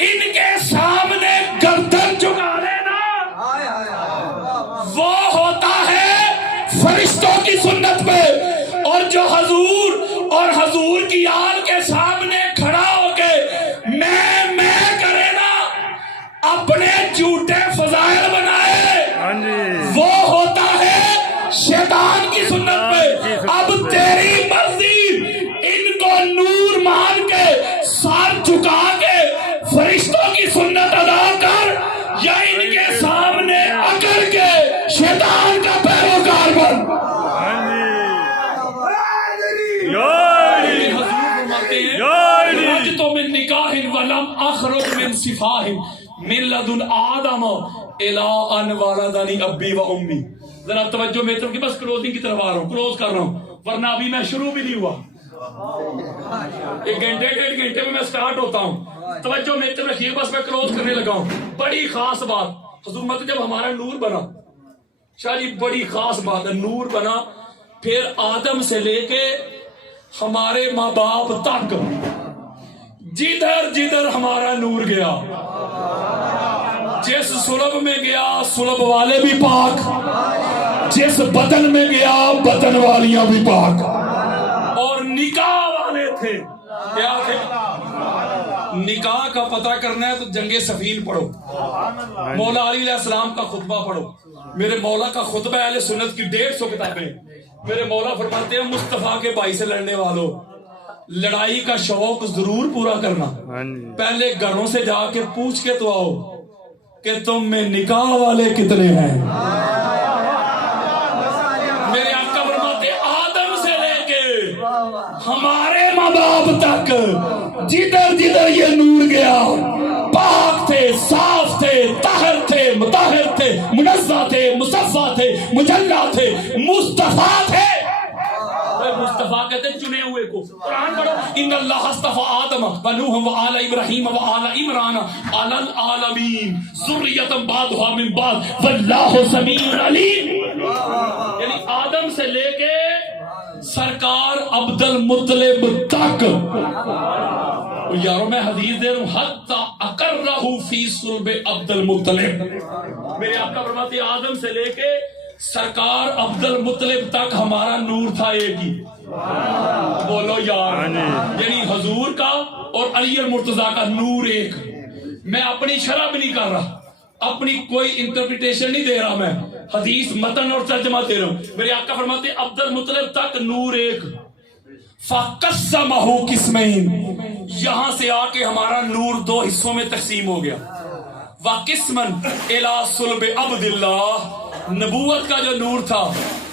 ان کے سامنے گردن جھکا لینا، وہ ہوتا ہے فرشتوں کی سنت پہ. اور جو حضور اور حضور کی آل کے سامنے کھڑا ہو کے میں کرے نا، اپنے جھوٹے فضائل بنائے، وہ ہوتا ہے شیطان کی سنت پہ. اب تیری مرضی، ان کو نور مان کے سر جھکا کے فرشتوں کی سنت ادا کر، یا ان کے سامنے اکڑ کے شیطان کا پیروکار بن. تو من نکاح ولم اخرج من صفاح من لدن آدم الى ان ولدنی ابی و امی. ذرا توجہ میری طرف کی، بس کلوزنگ کی طرف آ رہا ہوں، کلوز کر رہا ہوں، ورنہ ابھی میں شروع بھی نہیں ہوا. 1 گھنٹے 1.5 گھنٹے میں سٹارٹ ہوتا ہوں. توجہ میری طرف رکھیے، بس میں کلوز کرنے لگا ہوں. بڑی خاص بات حضور مت جب ہمارا نور بنا، شاہ جی بڑی خاص بات ہے، نور بنا. پھر آدم سے لے کے ہمارے ماں باپ تک جدھر جدھر ہمارا نور گیا، جس سلب میں گیا سلب والے بھی پاک، جس بدن میں گیا بدن والیاں بھی پاک. اور نکاح والے تھے، کیا تھے؟ نکاح کا پتہ کرنا ہے تو جنگ صفین پڑھو، مولا علی علیہ السلام کا خطبہ پڑھو. میرے مولا کا خطبہ اہل سنت کی 150 کتابیں. میرے مولا فرماتے ہیں مصطفیٰ کے بھائی سے لڑنے والوں لڑائی کا شوق ضرور پورا کرنا، پہلے گھروں سے جا کے پوچھ کے تو آؤ کہ تم میں نکاح والے کتنے ہیں. میرے آقا فرماتے آدم سے لے کے ہمارے ماں باپ تک جدھر جدھر یہ نور گیا پاک تھے، صاف تھے، طاہر تھے، مطہر تھے، منزہ تھے، مصفہ تھے، مجلہ تھے، مصطفیٰ تھے. مصطفیٰ کہتے ہیں چنے ہوئے کو. قرآن پڑھو ان اللہ اصطفى آدم ونوح وآل ابراہیم وآل عمران علی العالمین ذریۃ بعضها من بعض واللہ سمیع علیم. یعنی آدم سے لے کے سرکار عبد المطلب تک. یارو میں حدیث دے رہا ہوں حتی اقرہ فی صلب عبد المطلب. میرے آقا فرماتے ہیں آدم سے لے کے سرکار عبد المطلب تک ہمارا نور تھا ایک ہی. بولو یار. یعنی حضور کا اور علی المرتضیٰ کا نور ایک. میں اپنی شرح بھی نہیں کر رہا، اپنی کوئی انٹرپریٹیشن نہیں دے رہا، میں حدیث متن اور ترجمہ دے رہا ہوں. میرے آقا فرماتے ہیں عبد المطلب تک نور ایک. فَقَسَّمَهُ قِسْمَيْن. یہاں سے آ کے ہمارا نور 2 حصوں میں تقسیم ہو گیا. وَقِسْمًا إِلَىٰ صُلْبِ عَبْدِ اللَّهِ. نبوت کا جو نور تھا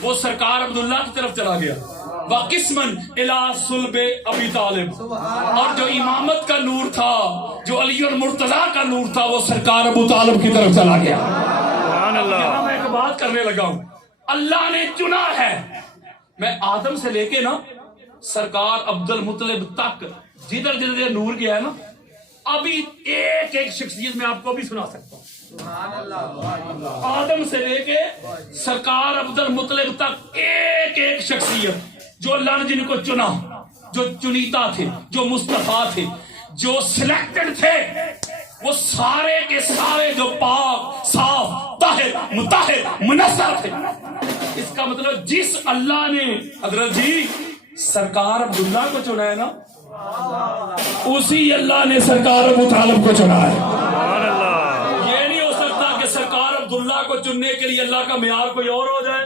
وہ سرکار عبداللہ کی طرف چلا گیا. وَقِسْمًا إِلَىٰ صُلْبِ ابی طالب. اور جو امامت کا نور تھا، جو علی المرتضیٰ کا نور تھا، وہ سرکار ابو طالب کی طرف چلا گیا. یہاں میں ایک بات کرنے لگا ہوں، اللہ نے چنا ہے. میں آدم سے لے کے نا سرکار عبد المطلب تک جدھر جدھر نور گیا ہے نا، ابھی ایک ایک شخصیت میں آپ کو بھی سنا سکتا ہوں. آدم سے لے کے سرکار عبد المطلب تک ایک ایک شخصیت جو اللہ نے جن کو چنا، جو چنیتا تھے، جو مصطفیٰ تھے، جو سلیکٹڈ تھے، وہ سارے کے سارے جو پاک، صاف، طاہر، مطہر، منزہ تھے. اس کا مطلب جس اللہ نے حضرت جی سرکار عبداللہ کو چنا ہے نا، اسی اللہ نے سرکار ابو طالب کو چنا ہے. یہ نہیں ہو سکتا کہ سرکار عبداللہ کو چننے کے لیے اللہ کا معیار کوئی اور ہو جائے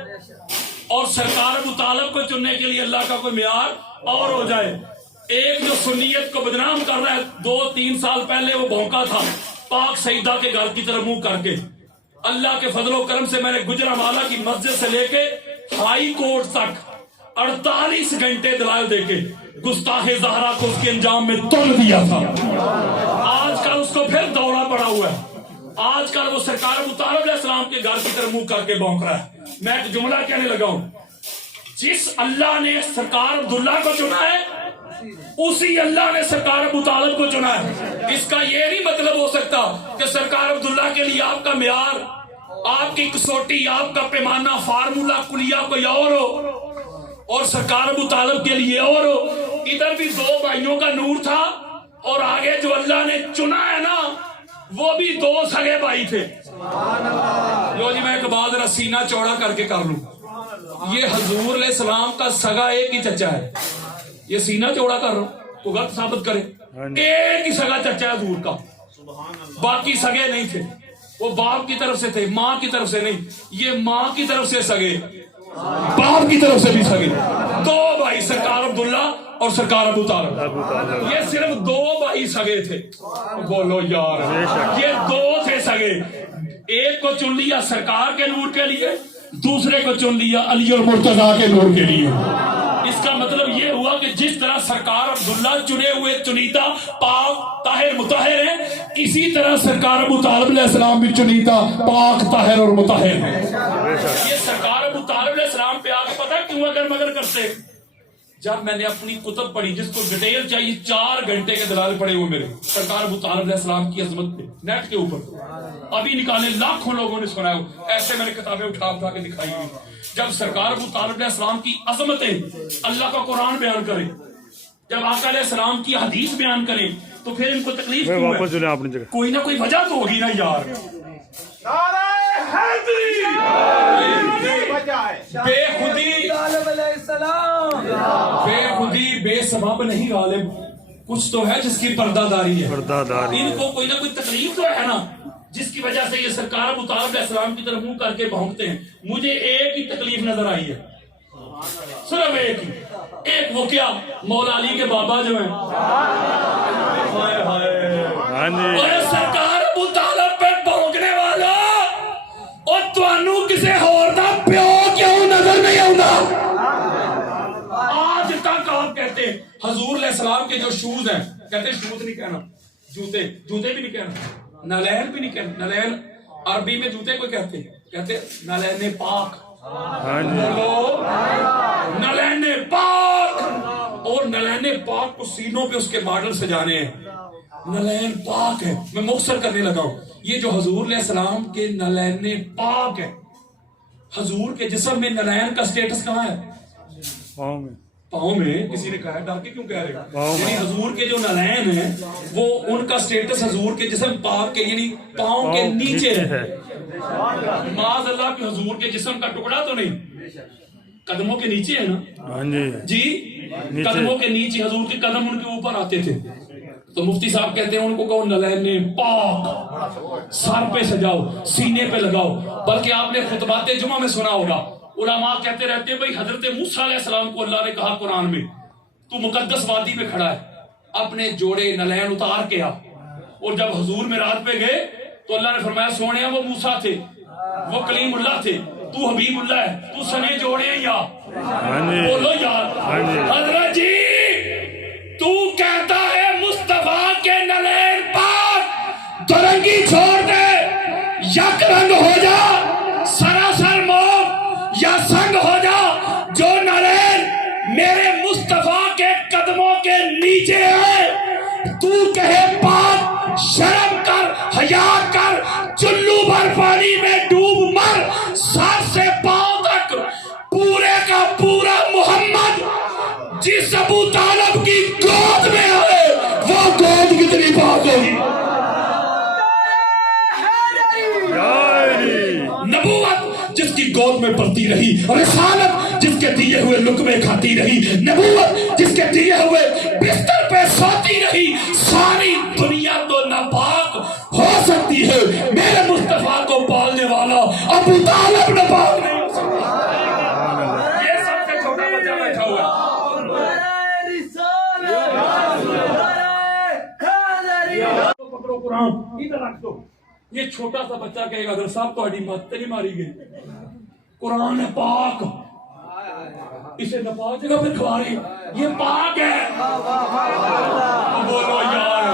اور سرکار ابو طالب کو چننے کے لیے اللہ کا کوئی معیار اور ہو جائے. ایک جو سنیت کو بدنام کر رہا ہے، 2-3 سال پہلے وہ بھونکا تھا پاک سیدہ کے گھر کی طرف منہ کر کے. اللہ کے فضل و کرم سے میں نے گجرانوالہ کی مسجد سے لے کے ہائی کورٹ تک 48 گھنٹے دلائل دے کے گستاخ زہرا کو اس کے انجام میں تل دیا تھا. آج کل اس کو پھر دورہ پڑا ہوا ہے. آج کل وہ سرکار ابو طالب علیہ السلام کے گھر کی طرف منہ کر کے بھونک رہا ہے. میں ایک جملہ کہنے لگا ہوں، جس اللہ نے سرکار عبداللہ کو چنا ہے اسی اللہ نے سرکار ابو طالب کو چنا ہے. اس کا یہ نہیں مطلب ہو سکتا کہ سرکار عبداللہ کے لیے آپ کا معیار، آپ کی کسوٹی، آپ کا پیمانہ، فارمولہ، کلیہ کوئی اور ہو اور سرکار ابو طالب کے لیے اور ہو. ادھر بھی 2 بھائیوں کا نور تھا اور آگے جو اللہ نے چنا ہے نا وہ بھی 2 سگے بھائی تھے. لو جی میں ایک بات ذرا سینہ چوڑا کر کے کر لوں. یہ حضور علیہ السلام کا سگا ایک ہی چچا ہے. یہ سینہ چوڑا کر رہا ہوں تو غلط ثابت کرے. ایک ہی سگا چچا ہے حضور کا، باقی سگے نہیں تھے. وہ باپ کی طرف سے تھے، ماں کی طرف سے نہیں. یہ ماں کی طرف سے سگے، باپ کی طرف سے بھی سگے. 2 بھائی سرکار عبداللہ اور سرکار ابو طالب. یہ صرف 2 بھائی سگے تھے. بولو یار، یہ 2 تھے سگے. ایک کو چن لیا سرکار کے نور کے لیے، دوسرے کو چن لیا علی اور مرتضیٰ کے نور کے لیے. اس کا مطلب یہ ہوا کہ جس طرح سرکار عبداللہ چنے ہوئے چنیتا، پاک، طاہر، مطہر ہیں، اسی طرح سرکار ابو طالب علیہ السلام بھی چنیتا، پاک، طاہر اور مطہر ہیں. یہ سرکار ابو طالب علیہ السلام پہ آگے پتہ کیوں اگر مگر کرتے؟ جب میں نے اپنی کتب پڑھی جس کو ڈیٹیل چاہیے، 4 گھنٹے کے دلائل پڑے ہوئے میرے سرکار ابو طالب علیہ السلام کی عظمت پہ نیٹ کے اوپر ابھی نکالے، لاکھوں لوگوں نے سنا ہے. ایسے میں نے کتابیں اٹھا کے دکھائی ہوئی. جب سرکار ابو طالب علیہ السلام کی عظمتیں اللہ کا قرآن بیان کرے، جب آقا علیہ السلام کی حدیث بیان کرے، تو پھر ان کو تکلیف کیوں ہے؟ کوئی نہ کوئی وجہ تو ہوگی نا یار. بے خودی بے سبب نہیں غالب. کچھ تو ہے جس کی پردہ داری ہے، پردہ داری ان کو کوئی نہ کوئی تکلیف تو ہے نا جس کی وجہ سے یہ سرکار ابو طالب علیہ السلام کی طرف منہ کر کے بھونکتے ہیں. مجھے ایک ہی تکلیف نظر آئی ہے، صرف ایک ہی. ایک وہ کیا، مولا علی کے بابا جو ہیں، ہائے ہائے، ہاں جی اور سرکار ابو طالب پہ بھونکنے والا اور تانوں کسے ہور دا پیو کیوں نظر نہیں آਉਂਦਾ؟ آج تک آپ کہتے ہیں حضور علیہ السلام کے جو شوز ہیں، کہتے ہیں شوز نہیں کہنا، جوتے، جوتے بھی نہیں کہنا، نالین بھی نہیں کہنا. نالین عربی میں جوتے کو کہتے نالین پاک، ہاں جی نالین پاک. اور نالین پاک کو سینوں پہ اس کے ماڈل سجانے ہیں، نالین پاک ہے. میں مختصر کرنے لگا ہوں. یہ جو حضور علیہ السلام کے نالین پاک ہے، حضور کے جسم میں نالین کا سٹیٹس کہاں ہے؟ پاؤں میں. پاؤں میں. کسی نے کہا ہے ڈاکے کیوں کہہ رہے پاؤں میں. یعنی حضور کے جو نالین ہیں وہ ان کا سٹیٹس حضور کے جسم پاک کے یعنی پاؤں کے نیچے ہے. معاذ اللہ کہ حضور کے جسم کا ٹکڑا تو نہیں، قدموں کے نیچے ہے نا. ہاں جی جی قدموں کے نیچے، حضور کے قدم ان کے اوپر آتے تھے. تو مفتی صاحب کہتے ہیں ان کو کہو نالین پاک، سر پہ سجاؤ، سینے پہ لگاؤ. بلکہ آپ نے خطبات جمعہ میں سنا ہوگا، علماء کہتے رہتے ہیں بھئی حضرت موسیٰ علیہ السلام کو اللہ نے کہا قرآن میں تو مقدس وادی میں کھڑا ہے، اپنے جوڑے نالین اتار کے آ. اور جب حضور معراج پہ گئے تو اللہ نے فرمایا سونے وہ موسیٰ تھے، وہ کلیم اللہ تھے، تو حبیب اللہ ہے، تو سنے جوڑے ہیں یا بولو یار. حضرت جی تو کہتا ہے مصطفیٰ کے نالین پاک درنگی چھوڑ دے، یک رنگ ہو جا، سراسر موت یا سنگ ہو جا. جو نالین میرے مصطفیٰ کے قدموں کے نیچے ہے تو کہے پاک، شرم کر، حیا کر، چلو بھر پانی میں ڈوب مر. سر سے پاؤں تک پورے کا پورا محمد جس ابو طالب کی گود میں آئے وہ گود کتنی پاک ہوگی. نبوت جس کی گود میں پلتی رہی، رسالت جس کے دیے ہوئے لقمے کھاتی رہی، نبوت جس کے دیے ہوئے بستر پہ سوتی رہی. ساری دنیا تو ناپاک ہو سکتی ہے، میرے مصطفیٰ کو پالنے والا ابو طالب ناپاک نہیں ہو سکتا. یہ سب سے چھوٹا بچہ بیٹھا ہوا ہے. پکڑو قرآن ادھر رکھ دو. یہ چھوٹا سا بچہ کہے گا حضرت صاحب تہاڈی مت نہیں ماری گئی، قرآن ہے پاک، اسے ناپاک جگہ پہ کھوا رہی، یہ پاک ہے. بولو یار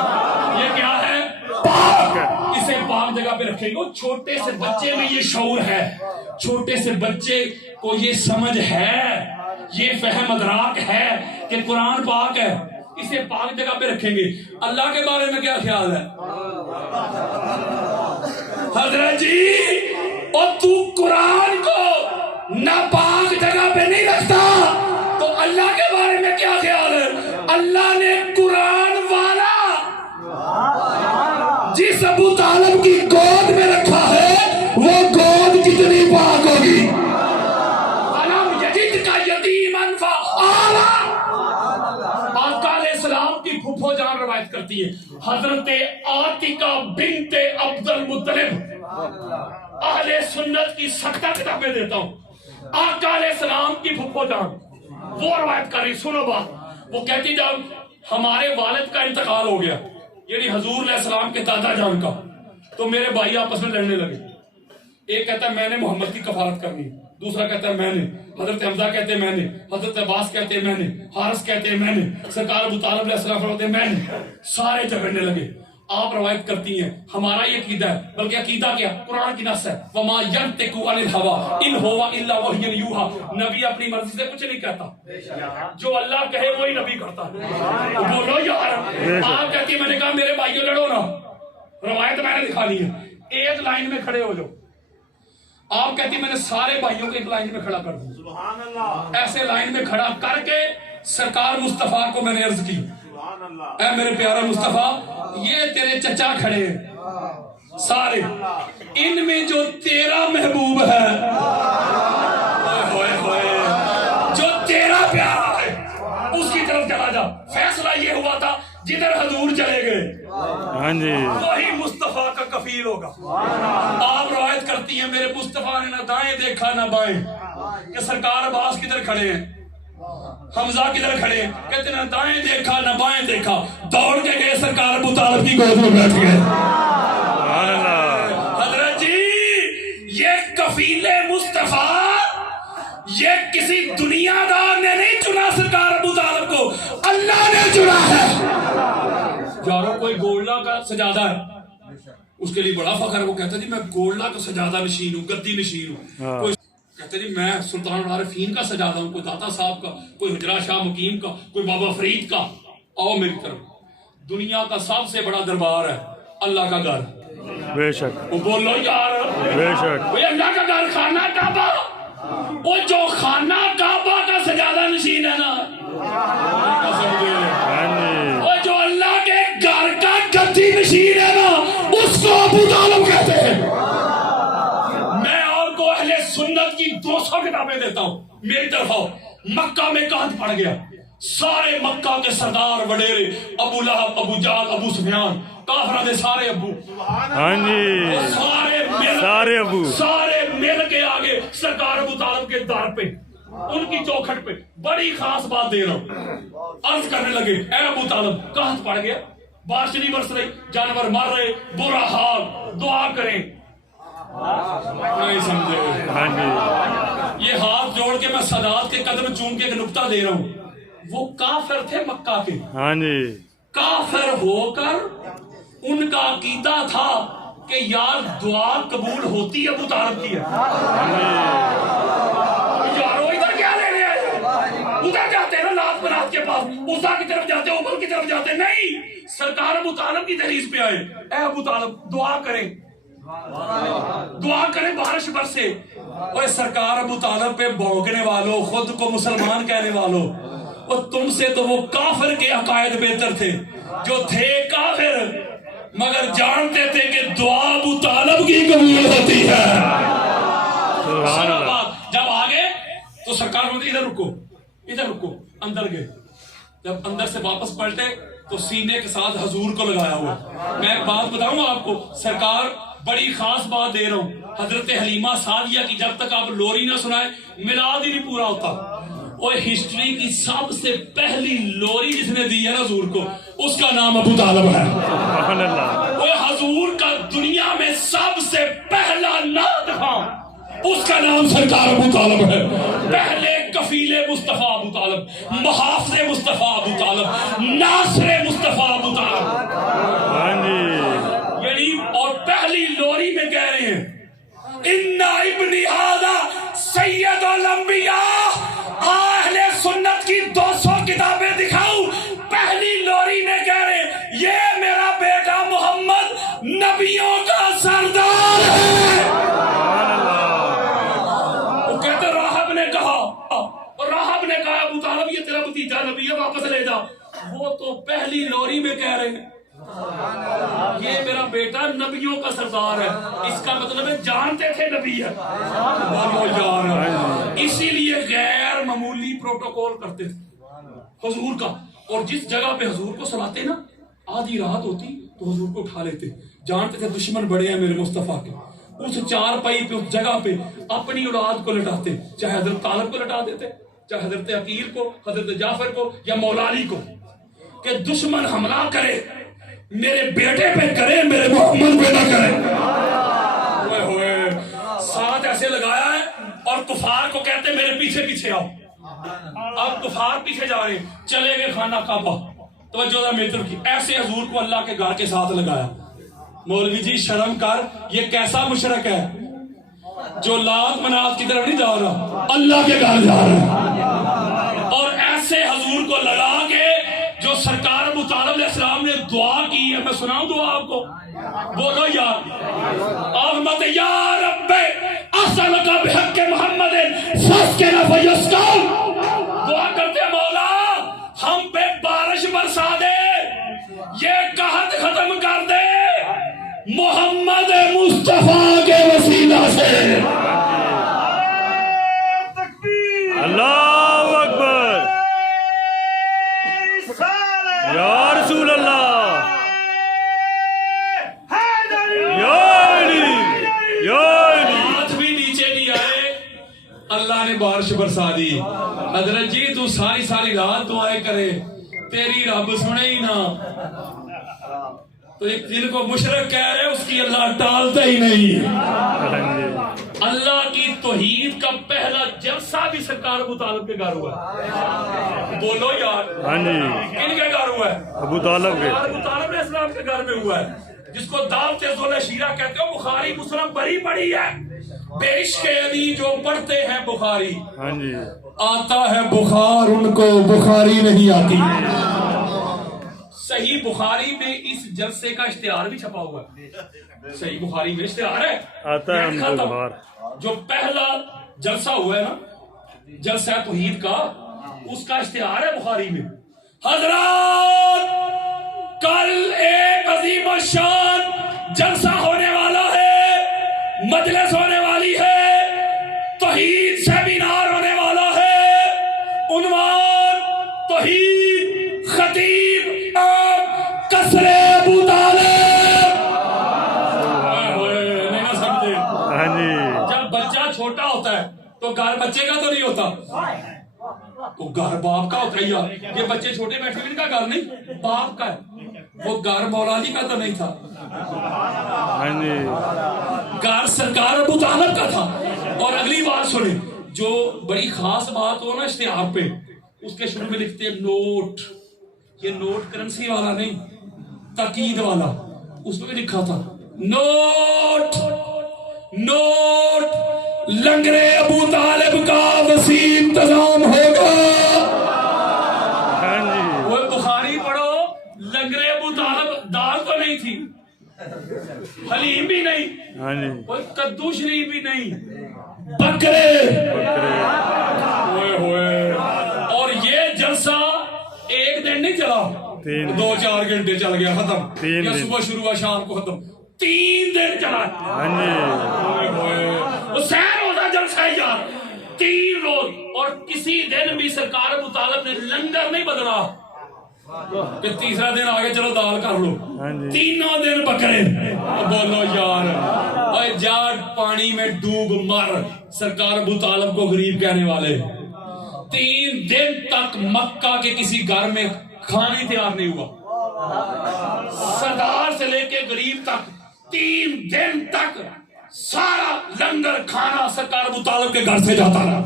یہ کیا ہے؟ پاک. اسے پاک جگہ پہ رکھیں گے. چھوٹے سے بچے میں یہ شعور ہے، چھوٹے سے بچے کو یہ سمجھ ہے، یہ فہم ادراک ہے کہ قرآن پاک ہے. اسے پاک جگہ پہ رکھیں گے. اللہ کے بارے میں کیا خیال ہے؟ حضرت جی اور تو قرآن کو ناپاک جگہ پہ نہیں رکھتا تو اللہ کے بارے میں کیا خیال ہے؟ اللہ نے قرآن والا جس ابو طالب کی گود میں رکھا ہے وہ گود کتنی پاک ہوگی. علم یجد کا یتیمن فآویٰ. آقا علیہ السلام کی پھپھو جان روایت کرتی ہے، حضرت عاتقہ بنت عبد المطلب. اہل سنت کی 70 کتابیں دیتا ہوں. آقا علیہ السلام کی پھپھو جان وہ روایت کر رہی، سنو بات. وہ کہتی جب ہمارے والد کا انتقال ہو گیا، یعنی حضور علیہ السلام کے دادا جان کا، تو میرے بھائی آپس میں لڑنے لگے. ایک کہتا ہے میں نے محمد کی کفارت کرنی، دوسرا کہتا ہے میں نے، حضرت حمزہ کہتے ہیں میں نے، حضرت عباس کہتے ہیں میں نے، حارث کہتے ہیں میں نے، سرکار ابو طالب علیہ السلام فرماتے ہیں میں نے. سارے جھگڑنے لگے. آپ روایت کرتی ہیں ہمارا یہ عقیدہ ہے، بلکہ عقیدہ کیا؟ قرآن کی نص ہے، وما ينطق عن الهوى ان هو الا وحی یوحى. نبی اپنی مرضی سے کچھ نہیں کہتا، جو اللہ کہے وہی نبی کرتا ہے. بولو یار. آپ کہتی ہیں میں نے کہا میرے بھائیوں لڑو نا، روایت میں نے دکھانی ہے، ایک لائن میں کھڑے ہو جاؤ. آپ کہتی میں نے سارے بھائیوں کو ایک لائن میں کھڑا کر دوں. ایسے لائن میں کھڑا کر کے سرکار مصطفیٰ کو میں نے عرض کی، اے میرے پیارا مصطفیٰ یہ تیرے چچا کھڑے ہیں سارے، ان میں جو تیرا محبوب ہے، جو تیرا پیارا ہے، اس کی طرف چلا جا. فیصلہ یہ ہوا تھا ہاں جی وہی مصطفیٰ کا کفیل ہوگا. آپ روایت کرتی ہیں میرے مصطفیٰ نے نہ دائیں دیکھا نہ بائیں, کہ سرکار عباس کدھر کھڑے ہیں, حمزہ کدھر کھڑے ہیں, کہتے ہیں نہ دائیں دیکھا نہ بائیں دیکھا, دوڑ کے گئے سرکار ابو طالب کی گود میں بیٹھ گئے. سبحان اللہ. حضرت جی یہ کفیل مصطفیٰ یہ کسی دنیا دار نے نہیں چنا سرکار ابو طالب کو, اللہ نے چنا ہے. یارو کوئی گولڈا کا سجادہ ہے اس کے لیے بڑا فخر, وہ کہتا جی میں گولڈا کا سجادہ نشین ہوں, گدی نشین ہوں. کوئی کہتے جی میں سلطان العارفین کا سجادہ ہوں, کوئی داتا صاحب کا, کوئی حجرہ شاہ مقیم کا, کوئی بابا فرید کا. آؤ میری طرف, دنیا کا سب سے بڑا دربار ہے اللہ کا گھر. بے شک وہ بولو یار, بے شک. وہ اللہ کا گھر خانہ کعبہ, وہ جو خانہ کعبہ کا سجادہ نشین ہے نا, ہاں جی وہ جو اللہ کے گھر کا گدی نشین ہے نا, اس کو ابو طالب کہتے ہیں. میں آپ کو اہل سنت کی 200 کتابیں دیتا ہوں, میری طرف آؤ. مکہ میں قحط پڑ گیا, سارے مکہ کے سردار وڈیرے, ابو لہب, ابو جہل, ابو سفیان, کافروں دے سارے ابو, ہاں جی سارے ابو سارے مل کے آگے سرکار ابو طالب کے دار پہ, ان کی چوکھٹ پہ بڑی خاص بات دے رہا ہوں. عرض کرنے لگے اے ابو طالب قحط پڑ گیا, بارش نہیں برس رہی, جانور مر رہے, برا حال, دعا کریں. نہیں سمجھے. ہاں جی یہ ہاتھ جوڑ کے میں سادات کے قدم چوم کے ایک نکتہ دے رہا ہوں. وہ کافر تھے مکہ کے, ہاں جی کافر ہو کر ان کا عقیدہ تھا کہ یار دعا قبول ہوتی ابو طالب کی ہے. یارو ادھر کیا لے رہے ہیں, ادھر جاتے ہیں نا لات منات کے پاس, عزا کی طرف جاتے ہیں, عمر کی طرف جاتے ہیں. نہیں, سرکار ابو طالب کی دہلیز پہ آئے, اے ابو طالب دعا کریں, دعا کریں بارش برسے. اور سرکار ابو طالب پہ بھونکنے والوں, خود کو مسلمان کہنے والوں, اور تم سے تو وہ کافر کے عقائد بہتر تھے جو تھے کافر مگر جانتے تھے کہ دعا ابو طالب کی قبول ہوتی ہے. جب آگے تو سرکار نے ادھر رکو, ادھر رکو, اندر گئے. جب اندر سے واپس پلٹے تو سینے کے ساتھ حضور کو لگایا ہوا. میں ایک بات بتاؤں آپ کو, سرکار بڑی خاص بات دے رہا ہوں, حضرت حلیمہ سعدیہ کی جب تک آپ لوری نہ سنائے میلاد ہی نہیں پورا ہوتا. اور ہسٹری کی سب سے پہلی لوری جس نے دی ہے نا حضور کو, اس کا نام ابو طالب ہے. سبحان اللہ. وہ حضور کا دنیا میں سب سے پہلا نعت خواں, اس کا نام سرکار ابو طالب ہے. پہلے کفیل مصطفیٰ ابو طالب, محافظ مصطفیٰ ابو طالب, ناصر مصطفیٰ ابو طالب. ہاں جی یعنی اور پہلی لوری میں کہہ رہے ہیں ان ابنی ھذا سید الانبیاء. اہل سنت کی 200 کتابیں دکھاؤں, پہلی لوری میں کہہ رہے ہیں یہ میرا بیٹا محمد نبیوں کا سردار ہے. وہ کہتے راہب نے کہا, اور راہب نے کہا ابو طالب یہ تیرا بھتیجا نبی ہے, واپس لے جا. وہ تو پہلی لوری میں کہہ رہے ہیں یہ میرا بیٹا نبیوں کا سردار ہے. اس کا مطلب ہے جانتے تھے نبی ہے. اسی لیے غیر معمولی پروٹوکول کرتے تھے حضور کا. اور جس جگہ پہ حضور کو سلاتے نا, آدھی رات ہوتی تو حضور کو اٹھا لیتے, جانتے تھے دشمن بڑے ہیں میرے مصطفیٰ کے. اس چار پائی پہ, اس جگہ پہ اپنی اولاد کو لٹاتے, چاہے حضرت طالب کو لٹا دیتے, چاہے حضرت عقیل کو, حضرت جعفر کو, یا مولا علی کو, کہ دشمن حملہ کرے میرے بیٹے پہ کرے, میرے محمد پہ نہ کرے. ساتھ ایسے لگایا ہے, اور کفار کو کہتے میرے پیچھے پیچھے آؤ. اب کفار پیچھے جا رہے, چلے گئے خانہ کعبہ. توجہ ذرا میری طرف کی, ایسے حضور کو اللہ کے گھر کے ساتھ لگایا. مولوی جی شرم کر, یہ کیسا مشرک ہے جو لات منات کی طرف نہیں جا رہا, اللہ کے گھر جا رہا ہے. اور ایسے حضور کو لگا کے جو سرکار ابو طالب علیہ السلام نے دعا کی ہے, میں سناؤں دعا آپ کو, بولو یار احمد یا رب اسألک بحق محمد فاسقنا فیسقون. دعا کرتے ہیں مولا ہم پہ بارش برسا دے, یہ قحط ختم کر دے محمد مصطفیٰ کے وسیلہ سے. اللہ اکبر, یا رسول اللہ. اللہ نے بارش برسا دی. حضرت جی تو ساری ساری رات دعائیں کرے تیری رب سنے ہی نہ. تو ایک دن کو مشرک کہہ رہے اس کی اللہ ٹالتا ہی نہیں. اللہ کی توحید کا پہلا جلسہ بھی سرکار ابو طالب کے گھر ہوا ہے. بولو یار کن کے گھر ہوا ہے؟ ابو طالب کے. ابو طالب علیہ السلام کے گھر میں ہوا ہے, جس کو دعوت ذل شیرہ کہتے ہو. بخاری مسلم بڑی پڑھی ہے. بے عشق علی جو پڑھتے ہیں بخاری, آتا ہے بخار ان کو بخاری نہیں آتی. صحیح بخاری میں اس جلسے کا اشتہار بھی چھپا ہوا ہے. صحیح بخاری میں اشتہار ہے, آتا ہے ان کو بخار. جو پہلا جلسہ ہوا ہے نا, جلسہ توحید کا, اس کا اشتہار ہے بخاری میں. حضرات کل ایک عظیم الشان جلسہ ہونے والا ہے, مجلس ہونے والی ہے, توحید سیمینار ہونے والا ہے. عنوان توحید, خطیب قصر ابو طالب. نہیں سمجھے؟ جب بچہ چھوٹا ہوتا ہے تو گھر بچے کا تو نہیں ہوتا, تو گھر باپ کا ہوتا ہے. یار یہ بچے چھوٹے بیٹھے ہوئے, ان کا گھر نہیں باپ کا ہے. وہ گھر مولا جی کا تو نہیں تھا, گھر سرکار ابو طالب کا تھا. اور اگلی بات سنیں, جو بڑی خاص بات ہو نا اشتہار پہ, اس کے شروع میں لکھتے ہیں نوٹ. یہ نوٹ کرنسی والا نہیں, تاکید والا. اس میں بھی لکھا تھا نوٹ نوٹ لنگر ابو طالب کا وسیع انتظام ہوگا. وہ بخاری پڑھو, لنگر ابو طالب دال تو نہیں تھی, حلیم بھی نہیں, کوئی کدو شریف بھی نہیں, بکرے. اور یہ جلسہ ایک دن نہیں چلا, 2-4 گھنٹے چل گیا ختم, یا صبح شروع ہوا شام کو ختم. 3 دن چلا. سیر ہوتا جلسہ یار 3 روز. اور کسی دن بھی سرکار ابو طالب نے لنگر نہیں بدلا کہ تیسرا دن آگے چلو دال کر لو. 3 دن بکرے. بولو یار, اور جا پانی میں ڈوب مر. سرکار ابو طالب کو غریب کہنے والے. 3 دن تک مکہ کے کسی گھر میں کھانے تیار نہیں ہوا. سردار سے لے کے غریب تک 3 دن تک سارا لنگر کھانا سرکار ابو طالب کے گھر سے جاتا رہا.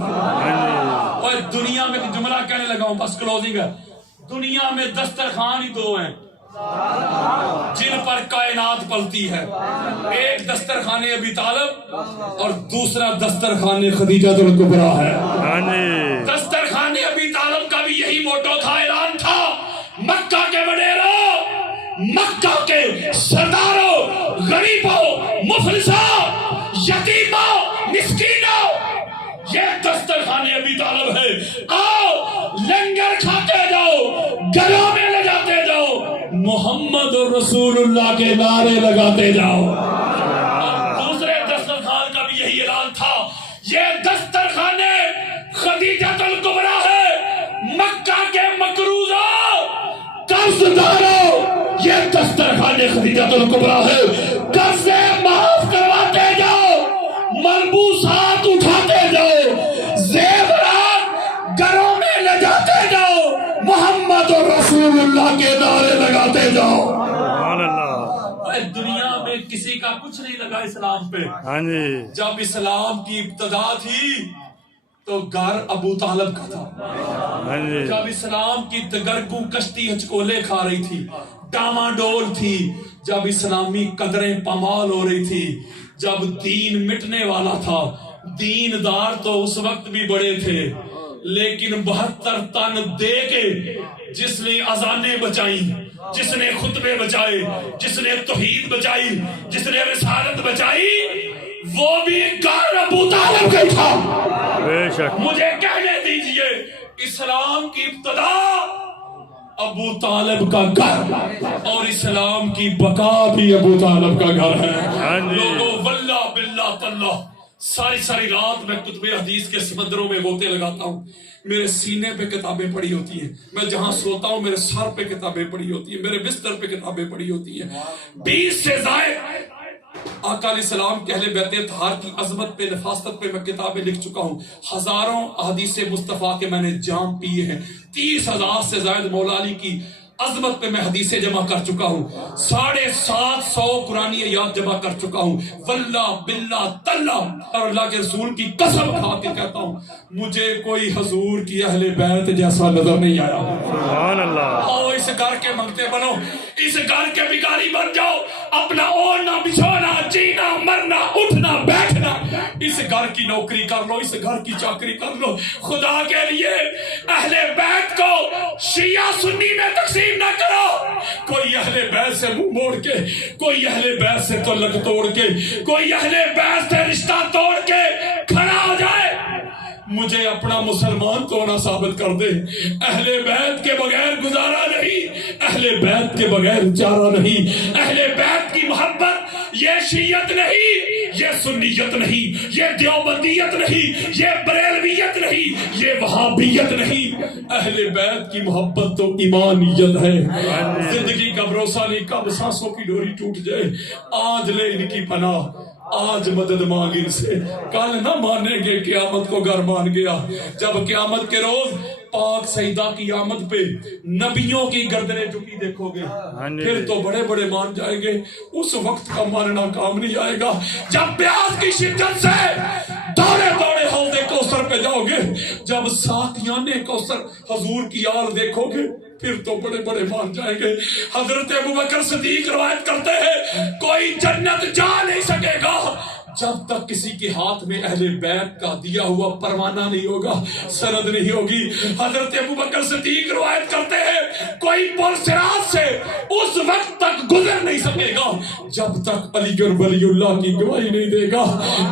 اور دنیا میں جملہ کہنے لگا ہوں, بس کلوزنگ ہے. دنیا میں دسترخوان ہی 2 ہیں جن پر کائنات پلتی ہے. ایک دسترخوان ابی طالب اور دوسرا دسترخوان خدیجہ الکبریٰ ہے. دسترخوان ابی طالب کا بھی یہی موٹو تھا, اعلان تھا, مکہ کے وڈیروں, مکہ کے سرداروں, غریبوں, مفلسوں, یتیموں, مسکینوں, یہ دسترخوان ابی طالب ہے. آؤ لنگر کھاتے جاؤ, گھروں میں لے جاتے جاؤ, محمد رسول اللہ کے نعرے لگاتے جاؤ. دوسرے دسترخوان کا بھی یہی اعلان تھا, یہ دسترخوان خدیجہ الکبریٰ ہے, مکہ کے مقروضوں, قرض داروں, یہ دسترخوان خدیجہ الکبریٰ ہے. قرضے معاف کرواتے جاؤ, ملبوسات اٹھاتے جاؤ, زیورات گھروں میں لے جاتے جاؤ, محمد رسول اللہ کے نعرے لگاتے جاؤ. دنیا میں کسی کا کچھ نہیں لگا اسلام پہ. جب اسلام کی ابتدا تھی تو گھر ابو طالب کا تھا. جب اسلام کی تگرگو کشتی ہچکولے کھا رہی تھی, ڈاماڈول تھی, جب اسلامی قدریں پامال ہو رہی تھی, جب دین مٹنے والا تھا. دیندار تو اس وقت بھی بڑے تھے, لیکن 72 تن دے کے جس نے اذانیں بچائیں, جس نے خطبے بچائے, جس نے توحید بچائی, جس نے رسالت بچائی, وہ بھی گھر ابو طالب کا تھا. مجھے کہنے دیجئے, اسلام کی ابتدا ابو طالب کا گھر, اور اسلام کی بقا بھی ابو طالب کا گھر ہے. لوگوں واللہ باللہ تاللہ ساری رات میں کتب حدیث کے سمندروں میں غوطے لگاتا ہوں. میرے سینے پہ کتابیں پڑھی ہوتی ہیں, میں جہاں سوتا ہوں میرے سر پہ کتابیں پڑھی ہوتی ہیں, میرے بستر پہ کتابیں پڑھی ہوتی ہیں. 20 سے زائد آقا علیہ السلام کے اہل بیت اطہار کی عظمت پہ نفاست پہ میں کتابیں لکھ چکا ہوں، ہزاروں احادیث مصطفیٰ کے میں نے جام پیے ہیں، 30,000 سے زائد مولا علی کی عظمت پہ میں حدیثیں جمع کر چکا ہوں، 750 قرآنی آیات جمع کر چکا ہوں، واللہ باللہ تاللہ اور اللہ کے رسول کی قسم کھا کے کہتا ہوں مجھے کوئی حضور کی اہل بیت جیسا نظر نہیں آیا۔ سبحان اللہ۔ آؤ اس گھر کے منگتے بنو، اس گھر کے بھکاری بن جاؤ، اپنا اوڑھنا بچھونا جینا مرنا اٹھنا بیٹھنا اس گھر کی نوکری کر لو، اس گھر کی چاکری کر لو۔ خدا کے لیے اہل بیت کو شیعہ سنی میں تقسیم نہ کرو، کوئی اہل بیت سے منہ موڑ کے، کوئی اہل بیت سے تعلق توڑ کے، کوئی اہل بیت سے رشتہ توڑ کے کھڑا ہو جائے مجھے اپنا مسلمان تو نہ ثابت کر دے۔ اہل بیت کے بغیر گزارا نہیں، اہل بیت کے بغیر چارہ نہیں۔ اہل بیت کی محبت یہ شیعت نہیں، یہ سنیت نہیں، یہ دیوبندیت نہیں، یہ بریلویت نہیں، یہ وہابیت نہیں۔ اہل بیت کی محبت تو ایمانیت ہے۔ زندگی کا بھروسہ نہیں، کب سانسوں کی ڈوری ٹوٹ جائے۔ آج لے ان کی پناہ، آج مدد مانگ ان سے، کل نہ مانیں گے قیامت کو گر مان گیا۔ جب قیامت کے روز پاک سیدہ کی آمد پہ نبیوں کی گردنیں جھکی دیکھو گے پھر تو بڑے بڑے مان جائیں گے، اس وقت کا ماننا کام نہیں آئے گا۔ جب پیاس کی شدت سے دوڑے دوڑے حوض کوثر پہ جاؤ گے، جب ساقیان کوثر حضور کی آل دیکھو گے پھر تو بڑے بڑے مان جائیں گے۔ حضرت ابوبکر صدیق روایت کرتے ہیں کوئی جنت جا نہیں سکے گا جب تک کسی کے ہاتھ میں اہل بیت کا دیا ہوا پروانہ نہیں ہوگا، سند نہیں ہوگی۔ حضرت ابوبکر صدیق روایت کرتے ہیں کوئی پل صراط سے اس وقت تک گزر نہیں سکے گا جب تک علی گڑھ ولی اللہ کی گواہی نہیں دے گا۔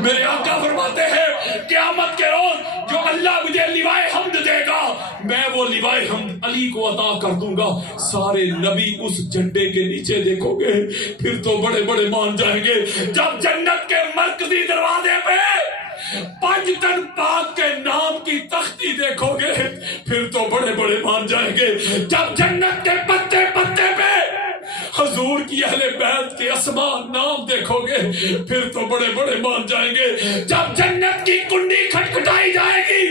میرے آقا فرماتے ہیں قیامت کے روز جو اللہ مجھے لیوائے حمد دے گا میں وہ لیوائے حمد علی کو عطا کر دوں گا۔ سارے نبی اس جھنڈے کے نیچے دیکھو گے پھر تو بڑے بڑے مان جائیں گے۔ جب جنت کے مرکزی دروازے پہ پنجتن پاک کے نام کی تختی دیکھو گے پھر تو بڑے بڑے مان جائیں گے۔ جب جنت کے پتے پتے پہ حضور کی اہل بیت کے اسماء نام دیکھو گے پھر تو بڑے بڑے مان جائیں گے۔ جب جنت کی کنڈی کھٹکھٹائی جائے گی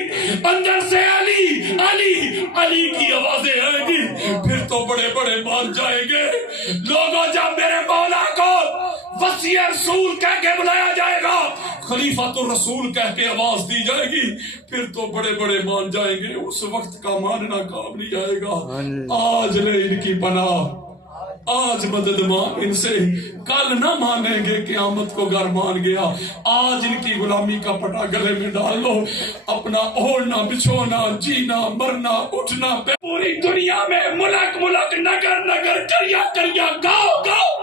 اندر سے علی علی علی کی آوازیں آئیں گی پھر تو بڑے بڑے مان جائیں گے۔ لوگوں جب میرے مولا کو وصی رسول کہہ کے بلایا جائے گا، خلیفۃ الرسول کہہ کے آواز دی جائے گی پھر تو بڑے بڑے مان جائیں گے۔ اس وقت کا ماننا کام نہیں آئے گا۔ آج لے ان کی پناہ، آج مدد مانگ ان سے، کل نہ مانیں گے قیامت کو گر مان گیا۔ آج ان کی غلامی کا پٹا گلے میں ڈال لو، اپنا اوڑھنا بچھونا جینا مرنا اٹھنا پوری دنیا میں ملک ملک نگر نگر کریا کریا گاؤں گاؤں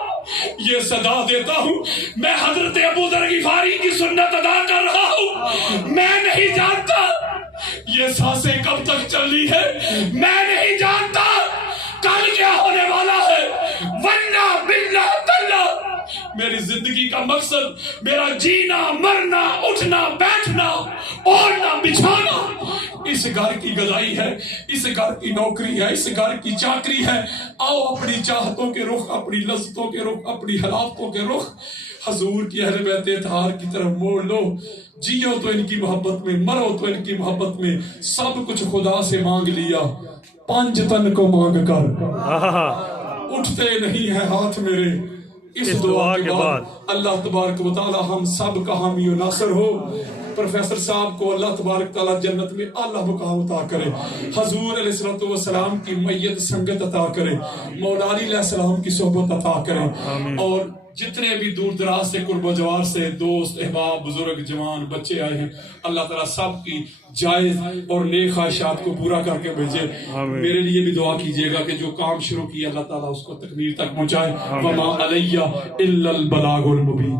یہ صدا دیتا ہوں۔ میں حضرت ابو ذر غفاری کی سنت ادا کر رہا ہوں۔ میں نہیں جانتا یہ سانسیں کب تک چلی ہے، میں نہیں جانتا کل کیا ہونے والا ہے، ورنہ باللہ تاللہ میری زندگی کا مقصد میرا جینا مرنا اٹھنا بیٹھنا اوڑھنا بچھانا اس گھر کی غذائی ہے، اس گھر کی نوکری ہے، اس گھر کی چاکری ہے۔ آؤ اپنی چاہتوں کے رخ، اپنی لذتوں کے رخ، اپنی حلاوتوں کے رخ حضور کی اہل بیت اطہار کی طرف موڑ لو۔ جیو تو ان کی محبت میں، مرو تو ان کی محبت میں۔ سب کچھ خدا سے مانگ لیا، 5 تن کو مانگ کر اٹھتے نہیں ہیں ہاتھ میرے۔ اس دعا کے بعد اللہ تبارک و تعالی ہم سب کا حامی و ناصر ہو۔ پروفیسر صاحب کو اللہ تبارک تعالی جنت میں اعلیٰ مقام عطا کرے، حضور علیہ السلام کی میت سنگت عطا کرے، مولا علی علیہ السلام کی صحبت عطا کرے، اور جتنے بھی دور دراز سے قرب و جوار سے دوست احباب بزرگ جوان بچے آئے ہیں اللہ تعالیٰ سب کی جائز اور نیک خواہشات کو پورا کر کے بھیجے۔ میرے لیے بھی دعا کیجیے گا کہ جو کام شروع کیا اللہ تعالیٰ اس کو تکمیل تک پہنچائے۔ وما علیہ الا البلاغ المبین۔